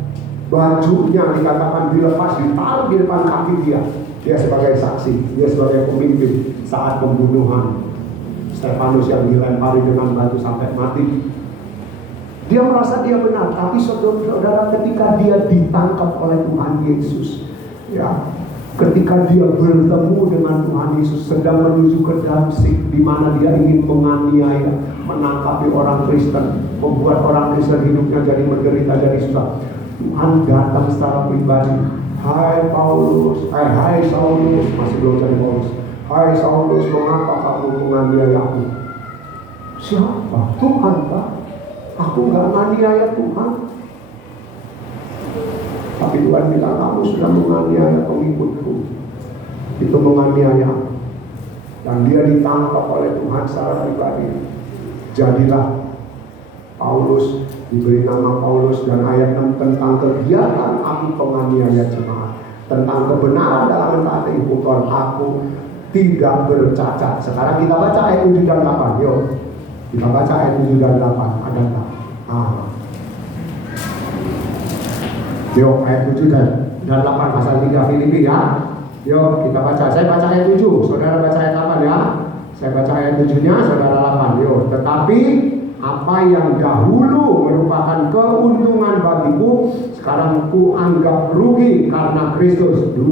bajunya dikatakan dilepas, ditaruh di depan kaki dia. Dia sebagai saksi, dia sebagai pemimpin saat pembunuhan Stefanus yang dilempari dengan batu sampai mati. Dia merasa dia benar, tapi saudara, ketika dia ditangkap oleh Tuhan Yesus, ya, ketika dia bertemu dengan Tuhan Yesus sedang menuju ke Damsyik, di mana dia ingin menganiaya, menangkapi orang Kristen, membuat orang Kristen hidupnya jadi menderita, jadi susah. Tuhan datang secara pribadi. Hai Paulus, hai Saulus, masih belum jadi Paulus. Hai Saulus, mengapa kamu menganiaya aku? Siapa? Tuhan, Pak. Aku nggak menganiaya Tuhan. Tapi Tuhan bilang, kamu sudah menganiaya pengikutku. Itu menganiaya. Dan dia ditangkap oleh Tuhan secara pribadi. Jadilah Paulus, diberi nama Paulus, dan ayat 6 tentang kegiatan aku penganiaya jemaat, tentang kebenaran dalam mentaati hukum Tuhan, aku tidak bercacat. Sekarang kita baca ayat 7 dan 8. Yuk, kita baca ayat 7 dan 8. Ada tak? Yuk, ayat 7 dan 8 pasal 3 Filipi ya. Yuk, kita baca. Saya baca ayat 7, saudara baca ayat 8 ya. Saya baca ayat 7-nya, saudara 8. Yuk, tetapi apa yang dahulu merupakan keuntungan bagiku, sekarang ku anggap rugi karena Kristus. 2,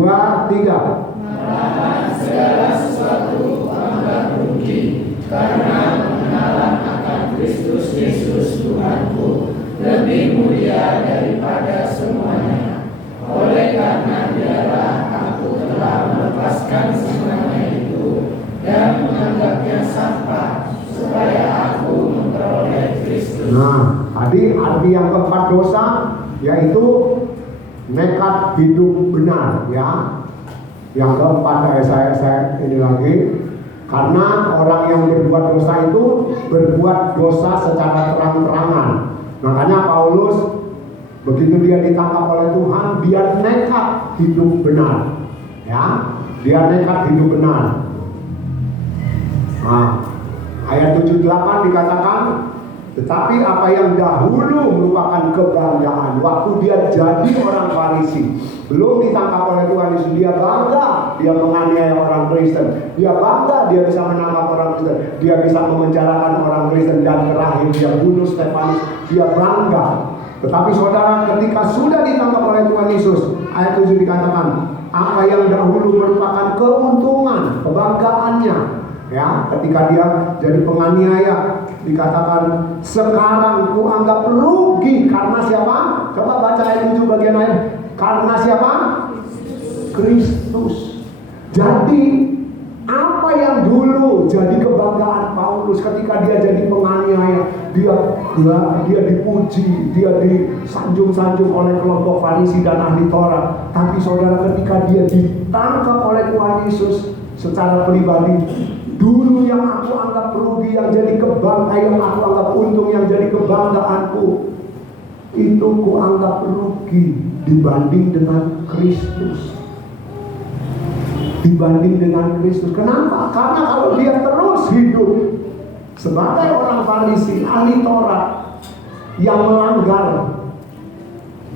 3. Malahan segala sesuatu ku anggap rugi karena pengenalan akan Kristus Yesus Tuhanku lebih mulia daripada semuanya. Oleh karena dialah aku telah melepaskan semuanya itu dan menganggapnya sampah, supaya aku memperoleh Kristus. Nah, tadi arti yang keempat dosa yaitu nekat hidup benar, ya. Yang keempat saya ini lagi, karena orang yang berbuat dosa itu berbuat dosa secara terang-terangan. Makanya Paulus begitu dia ditangkap oleh Tuhan, dia nekat hidup benar, ya. Dia nekat hidup benar. Nah, ayat 7-8 dikatakan, tetapi apa yang dahulu merupakan kebanggaan, waktu dia jadi orang Farisi, belum ditangkap oleh Tuhan Yesus, dia bangga dia menganiaya orang Kristen, dia bangga dia bisa menangkap orang Kristen, dia bisa memenjarakan orang Kristen, dan terakhir dia bunuh Stefanus, dia bangga. Tetapi saudara, ketika sudah ditangkap oleh Tuhan Yesus, ayat 7 dikatakan, apa yang dahulu merupakan keuntungan, kebanggaannya, ya, ketika dia jadi penganiaya, dikatakan sekarang ku anggap rugi karena siapa? Coba baca ayat 7 bagian akhir. Karena siapa? Kristus. Jadi apa yang dulu jadi kebanggaan Paulus ketika dia jadi penganiaya, dia dipuji, dia disanjung-sanjung oleh kelompok Farisi dan ahli Taurat. Tapi saudara, ketika dia ditangkap oleh Tuhan Yesus secara pribadi, dulu yang aku anggap rugi, yang jadi kebanggaan, yang aku anggap untung, yang jadi kebanggaanku, itu ku anggap rugi dibanding dengan Kristus. Dibanding dengan Kristus. Kenapa? Karena kalau dia terus hidup sebagai orang Farisi, ahli Taurat, yang melanggar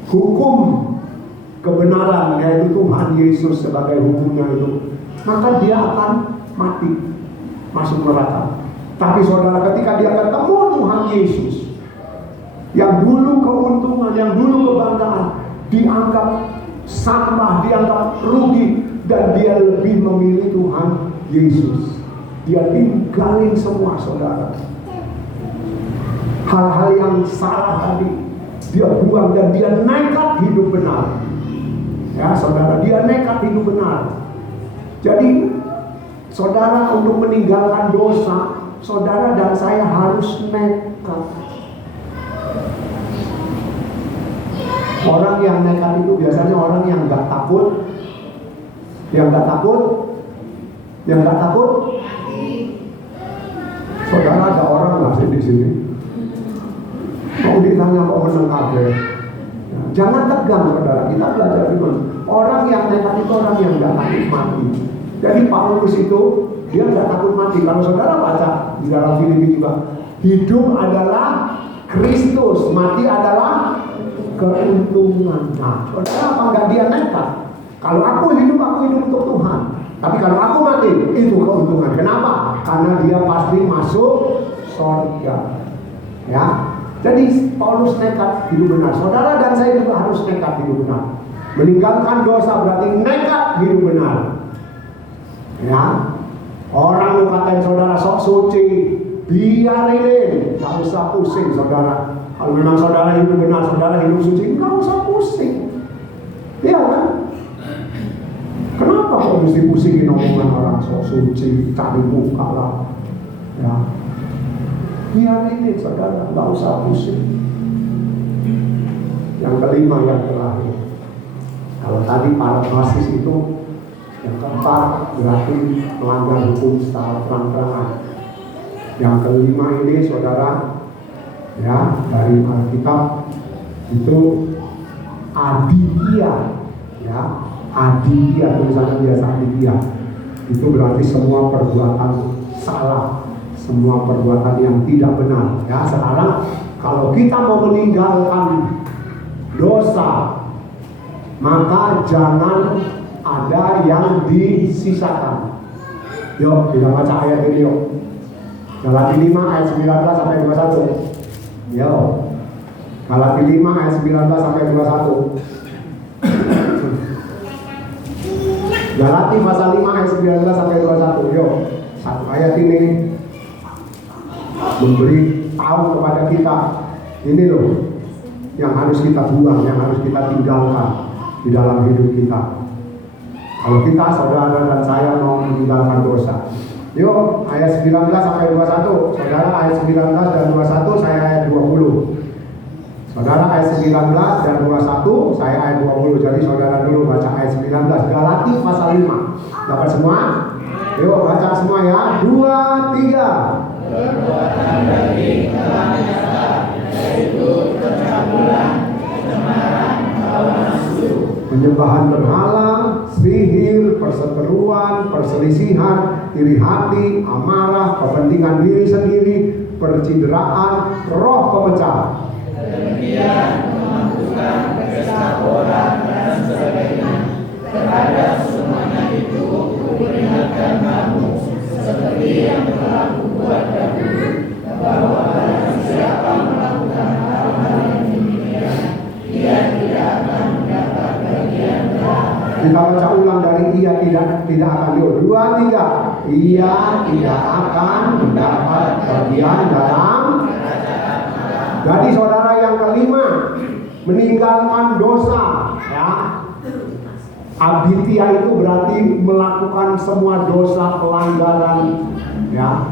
hukum kebenaran, yaitu Tuhan Yesus sebagai hukumnya itu, maka dia akan mati, masuk neraka. Tapi saudara, ketika dia ketemu Tuhan Yesus, yang dulu keuntungan, yang dulu kebanggaan, dianggap sampah, dianggap rugi, dan dia lebih memilih Tuhan Yesus. Dia tinggalin semua, saudara. Hal-hal yang salah tadi, dia buang dan dia nekat hidup benar. Ya saudara, dia nekat hidup benar. Jadi saudara, untuk meninggalkan dosa, saudara dan saya harus nekat. Orang yang nekat itu biasanya orang yang gak takut. Yang gak takut. Yang gak takut. Saudara, ada orang gak sih di sini? Mau ditanya kok menang kabeh. Ya, jangan tegang saudara, kita belajar firman. Orang yang nekat itu orang yang gak takut mati. Jadi Paulus itu dia gak takut mati. Kalau saudara baca di dalam Filipi juga, hidup adalah Kristus, mati adalah keuntungan. Nah, saudara, apa enggak dia nekat? Kalau aku hidup untuk Tuhan. Tapi kalau aku mati, itu keuntungan. Kenapa? Karena dia pasti masuk surga. Ya. Jadi Paulus nekat hidup benar. Saudara dan saya juga harus nekat hidup benar. Meninggalkan dosa berarti nekat hidup benar. Ya. Orang lu katain saudara sok suci, biarin, gak usah pusing saudara. Kalau memang saudara hidup benar, saudara hidup suci, nggak usah pusing. Iya kan? Kenapa kok mesti pusingin omongan orang sok suci, cari muka lah? Ya, biarin saudara, nggak usah pusing. Yang kelima, yang terakhir. Kalau tadi paraklasis itu, yang keempat berarti melanggar hukum secara terang-terangan. Yang kelima ini saudara, ya, dari Alkitab itu adikia, ya, adikia, tulisannya biasa adikia. Itu berarti semua perbuatan salah, semua perbuatan yang tidak benar. Ya, sekarang kalau kita mau meninggalkan dosa, maka jangan ada yang disisakan. Yuk, kita baca ayat ini yuk. Galatia 5 ayat 19 sampai 21. Yo, Galatia 5 ayat 19 sampai 21. Galatia pasal 5 ayat 19 sampai 21. Yo, satu ayat ini memberi tahu kepada kita, ini loh yang harus kita buang, yang harus kita tinggalkan di dalam hidup kita. Kalau kita, saudara dan saya mau meninggalkan dosa. Yuk, ayat 19 sampai 21. Saudara ayat 19 dan 21, saya ayat 20. Saudara ayat 19 dan 21, saya ayat 20. Jadi saudara dulu baca ayat 19. Galatia pasal 5. Dapat semua? Yuk, baca semua ya. 2, 3. Perbuatan daging telah nyata, yaitu percabulan, pencemaran, hawa nafsu, penyembahan berhala, sihir, perseteruan, perselisihan, iri hati, amarah, kepentingan diri sendiri, percideraan, roh pemecah. demikian memabukkan, pesta pora, dan sebagainya. Terhadap semuanya itu kuperingatkan kamu, seperti yang telah kubuat dahulu, bahwa barang siapa melakukan hal-hal yang demikian, ia tidak akan mendapat bagian dalam. Kita baca ulang dari ia tidak akan. Yuk, 2, 3. Ia tidak akan mendapat bagian dalam. Jadi saudara, yang kelima, meninggalkan dosa, ya. Abitia itu berarti melakukan semua dosa, pelanggaran, ya,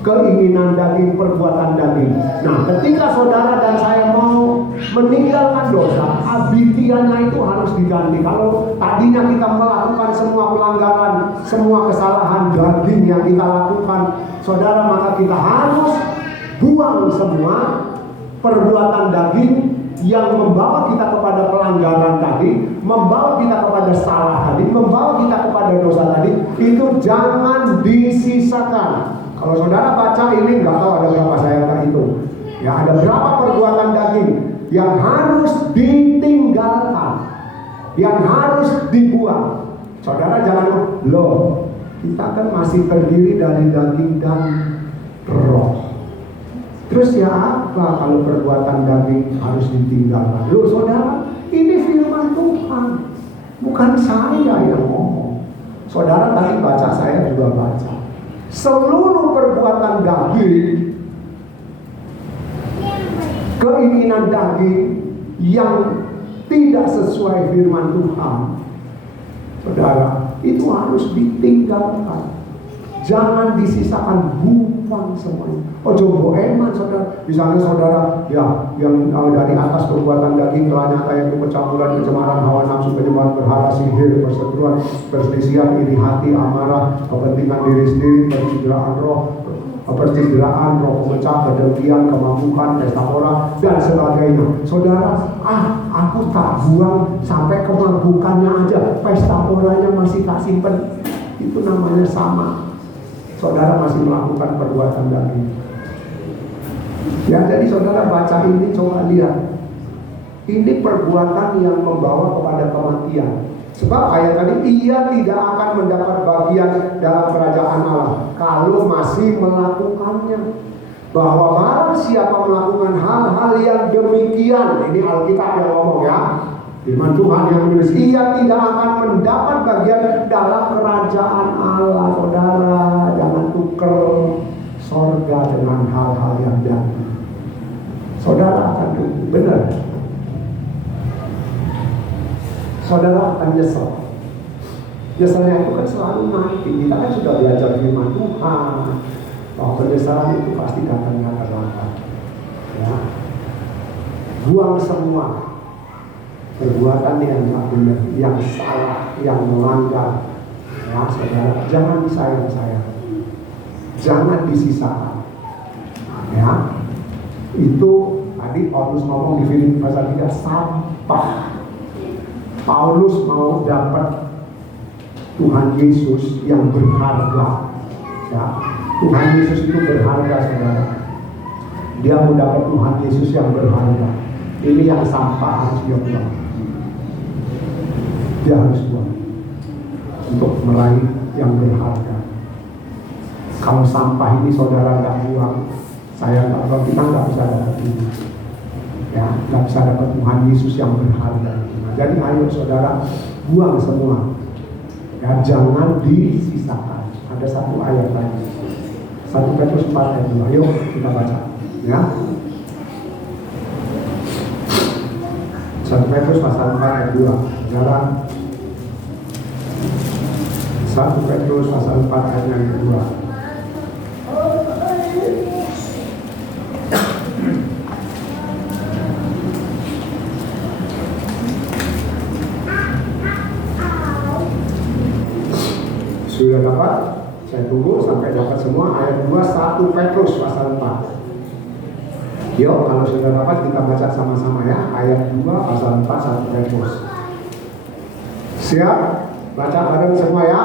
keinginan daging, perbuatan daging. Nah, ketika saudara dan saya mau meninggalkan dosa, abitianya itu harus diganti. Kalau tadinya kita melakukan semua pelanggaran, semua kesalahan daging yang kita lakukan, saudara, maka kita harus buang semua perbuatan daging yang membawa kita kepada pelanggaran tadi, membawa kita kepada salah tadi, membawa kita kepada dosa tadi. Itu jangan disisakan. Kalau saudara baca ini, nggak tahu ada berapa, saya nggak hitung. Ya, ada berapa perbuatan daging yang harus ditinggalkan, yang harus dibuang. Saudara jangan, loh, kita kan masih terdiri dari daging dan roh. Terus ya apa kalau perbuatan daging harus ditinggalkan? Loh saudara, ini firman Tuhan, bukan saya yang ngomong. Saudara tadi baca, saya juga baca. Seluruh perbuatan daging keinginan daging yang tidak sesuai firman Tuhan, saudara, itu harus ditinggalkan. Jangan disisakan, buang semuanya. Oh, jombo eman, saudara. Misalnya saudara, ya, yang dari atas perbuatan daging telah nyata, yaitu percampuran, pencemaran hawa nafsu, penyembahan berhala, sihir, perseteruan, perselisihan, iri hati, amarah, kepentingan diri sendiri, pencitraan roh, pemecah, kedengkian, kemabukan, pesta pora, dan sebagainya. Saudara, aku tak buang sampai kemabukannya aja, pesta poranya masih tak simpen. Itu namanya sama. Saudara masih melakukan perbuatan daging. Ya, jadi saudara baca ini, coba lihat. Ini perbuatan yang membawa kepada kematian. Sebab ayat tadi, ia tidak akan mendapat bagian dalam kerajaan Allah kalau masih melakukannya. Bahwa barang siapa melakukan hal-hal yang demikian, ini Alkitab yang ngomong ya, firman Tuhan yang menulis, ia tidak akan mendapat bagian dalam kerajaan Allah. Saudara, jangan tuker sorga dengan hal-hal yang jatuh. Saudara akan rugi, benar. Saudara akan nyesel. Nyeselnya itu kan selalu nanti. Kita kan sudah belajar firman Tuhan bahwa penyesalan itu pasti datangnya terlambat. Ya, buang semua perbuatan yang tidak benar, yang salah, yang melanggar. Ya, saudara, jangan disayang-sayang, jangan disisakan. Ya, itu tadi Paulus ngomong di Filipi pasal 3, sampah. Paulus mau dapat Tuhan Yesus yang berharga. Ya, Tuhan Yesus itu berharga, saudara. Dia mau dapat Tuhan Yesus yang berharga. Ini yang sampah harus dia buang. Dia harus buang untuk meraih yang berharga. Kalau sampah ini saudara nggak buang, saya nggak buang, kita nggak bisa dapat ini. Ya, nggak bisa dapat Tuhan Yesus yang berharga. Nah, jadi ayo saudara, buang semua. Ya, jangan disisakan. Ada satu ayat lagi, 1 Petrus 4 ayat 2. Ayo kita baca. Ya, 1 Petrus pasal 4 ayat 2. Saudara, 1 Petrus pasal 4 ayat yang kedua. Sudah dapat? Saya tunggu sampai dapat semua. Ayat 2, 1 Petrus pasal 4. Yuk, kalau sudah dapat kita baca sama-sama ya. Ayat 2 pasal 4 1 Petrus. Siap? Baca bareng semua ya.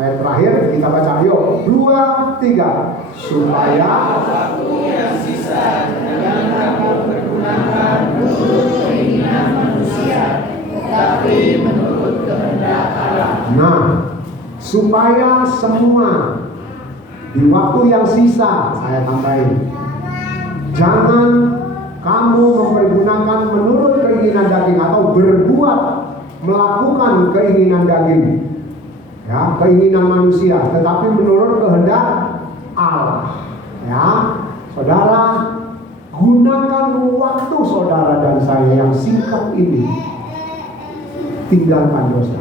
Ayat terakhir kita baca. Yuk, 2, 3. Supaya waktu yang sisa jangan kamu pergunakan menurut keinginan manusia, tetapi menurut kehendak Allah. Nah, supaya semua di waktu yang sisa, saya tambahin, jangan kamu mempergunakan menurut keinginan daging atau berbuat melakukan keinginan daging, ya, keinginan manusia, tetapi menurut kehendak Allah. Ya, saudara, gunakan waktu saudara dan saya yang singkat ini, tinggalkan dosa.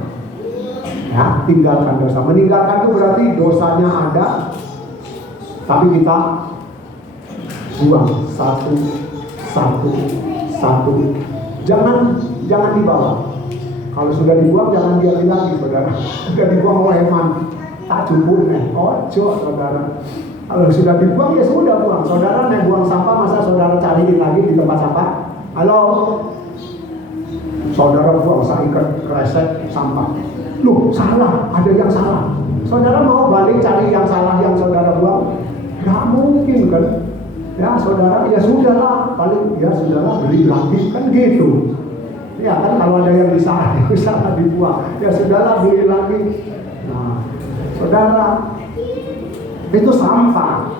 Ya, tinggalkan dosa. Meninggalkan itu berarti dosanya ada, tapi kita buang satu. Jangan dibawa. Kalau sudah dibuang jangan diambil lagi, saudara. Sudah dibuang eman, tak cukup nih. Ojo, saudara. Kalau sudah dibuang ya sudah buang. Saudara nih buang sampah, masa saudara cariin lagi di tempat sampah? Halo, saudara buang seikat kresek sampah. Loh, salah, ada yang salah. Saudara mau balik cari yang salah yang saudara buang? Gak mungkin kan? Ya saudara, ya sudahlah, paling ya sudahlah beli lagi kan gitu. Ya kan kalau ada yang salah dibuang, ya sudahlah beli lagi. Nah, saudara, itu sampah.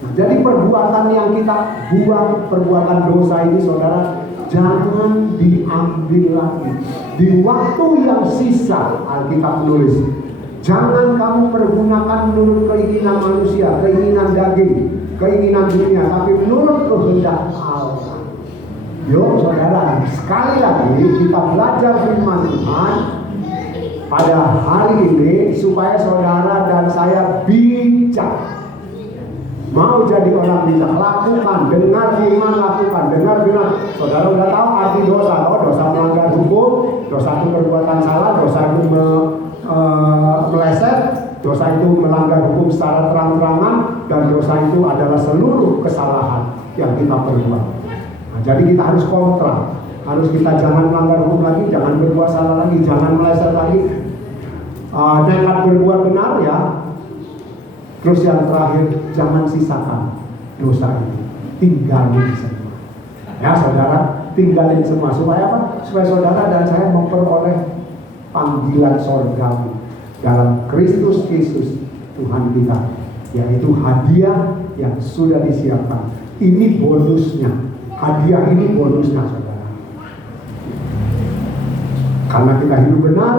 Nah, jadi perbuatan yang kita buang, perbuatan dosa ini, saudara, jangan diambil lagi. Di waktu yang sisa, Alkitab menulis, jangan kamu pergunakan menurut keinginan manusia, keinginan daging, keinginan dunia, tapi menurut kehendak Allah. Yuk saudara, sekali lagi kita belajar firman Tuhan pada hari ini supaya saudara dan saya bijak. Mau jadi orang bijak, lakukan, dengar firman, lakukan, dengar firman. Saudara udah tahu arti dosa, dosa melanggar hukum, dosa itu perbuatan salah, dosa itu meleset, dosa itu melanggar hukum secara terang-terangan, dan dosa itu adalah seluruh kesalahan yang kita perbuat. Nah, jadi kita harus kontra, harus kita jangan melanggar hukum lagi, jangan berbuat salah lagi, jangan meleset lagi, nekat berbuat benar ya. Terus yang terakhir, jangan sisakan dosa itu, tinggalin semua. Ya saudara, tinggalin semua. Supaya apa? Supaya saudara dan saya memperoleh panggilan sorgawi dalam Kristus Yesus Tuhan kita, yaitu hadiah yang sudah disiapkan. Ini bonusnya, hadiah ini bonusnya saudara. Karena kita hidup benar,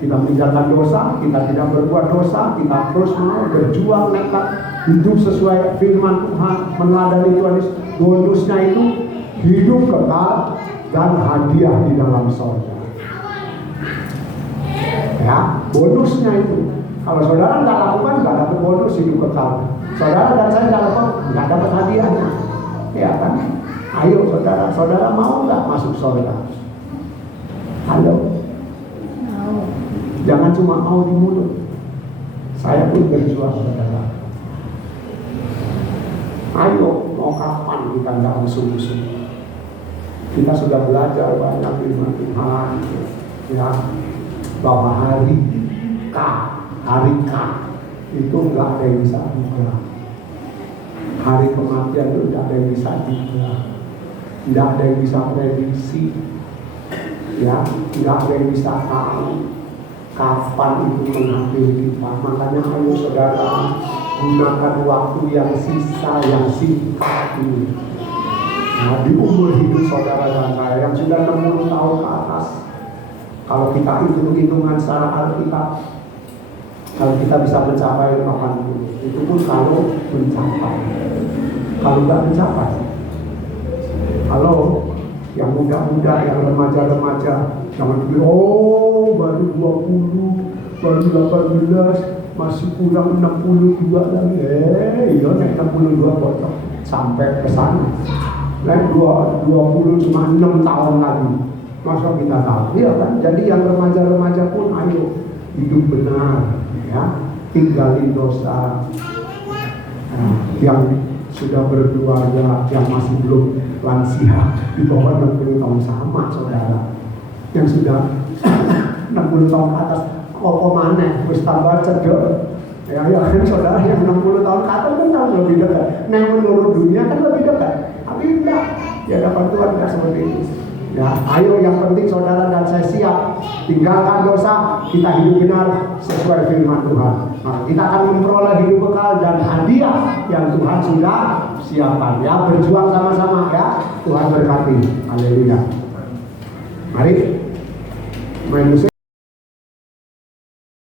kita meninggalkan dosa, kita tidak berbuat dosa, kita terus mau berjuang nekat hidup sesuai firman Tuhan, meneladani Tuhan Yesus. Bonusnya itu hidup kekal dan hadiah di dalam sorga. Ya, bonusnya itu. Kalau saudara nggak lakukan, nggak dapat bonus hidup kekal. Saudara dan saya nggak lakukan, nggak dapat hadiahnya. Ya kan? Ayo saudara mau nggak masuk sorga? Halo. Jangan cuma mau di mulut. Saya pun berjuang saudara. Ayo, mau kapan kita nggak musuh-musuh? Kita sudah belajar banyak firman Tuhan, ya, bahwa hari K itu nggak ada yang bisa diubah. Hari kematian itu nggak ada yang bisa diubah, nggak ada yang bisa prediksi, ya, nggak ada yang bisa tahu kapan itu menghampiri kita. Makanya ayo saudara, gunakan waktu yang sisa, yang singkat ini. Nah, di umur hidup saudara dan saya yang sudah 60 tahun ke atas, kalau kita hitung-hitungan secara Alkitab, kalau kita bisa mencapai 80, itu pun kalau mencapai. Kalau nggak mencapai, kalau yang muda-muda, yang remaja-remaja, jangan bilang, oh baru 20, baru 18, masih kurang 62 lagi. Iya, naik 62 bocor sampai ke sana. Naik 20 cuma 6 tahun lagi. Masa kita tahu? Iya kan? Jadi yang remaja-remaja pun ayo hidup benar, ya, tinggalin dosa. Nah, yang sudah berkeluarga, yang masih belum lansia, di bawah 60 tahun sama saudara. Yang sudah 60 tahun ke atas, apa mana? Terus tambah cedek. Ya kan saudara, yang 60 tahun ke atas kan lebih dekat. Nah, menurut dunia kan lebih dekat. Tapi enggak, ya dapat Tuhan enggak seperti itu. Ya, ayo yang penting saudara dan saya siap tinggalkan dosa, kita hidup benar sesuai firman Tuhan. Nah, kita akan memperoleh hidup kekal dan hadiah yang Tuhan sudah siapkan. Ya, berjuang sama-sama ya. Tuhan berkati. Haleluya. Mari main musik.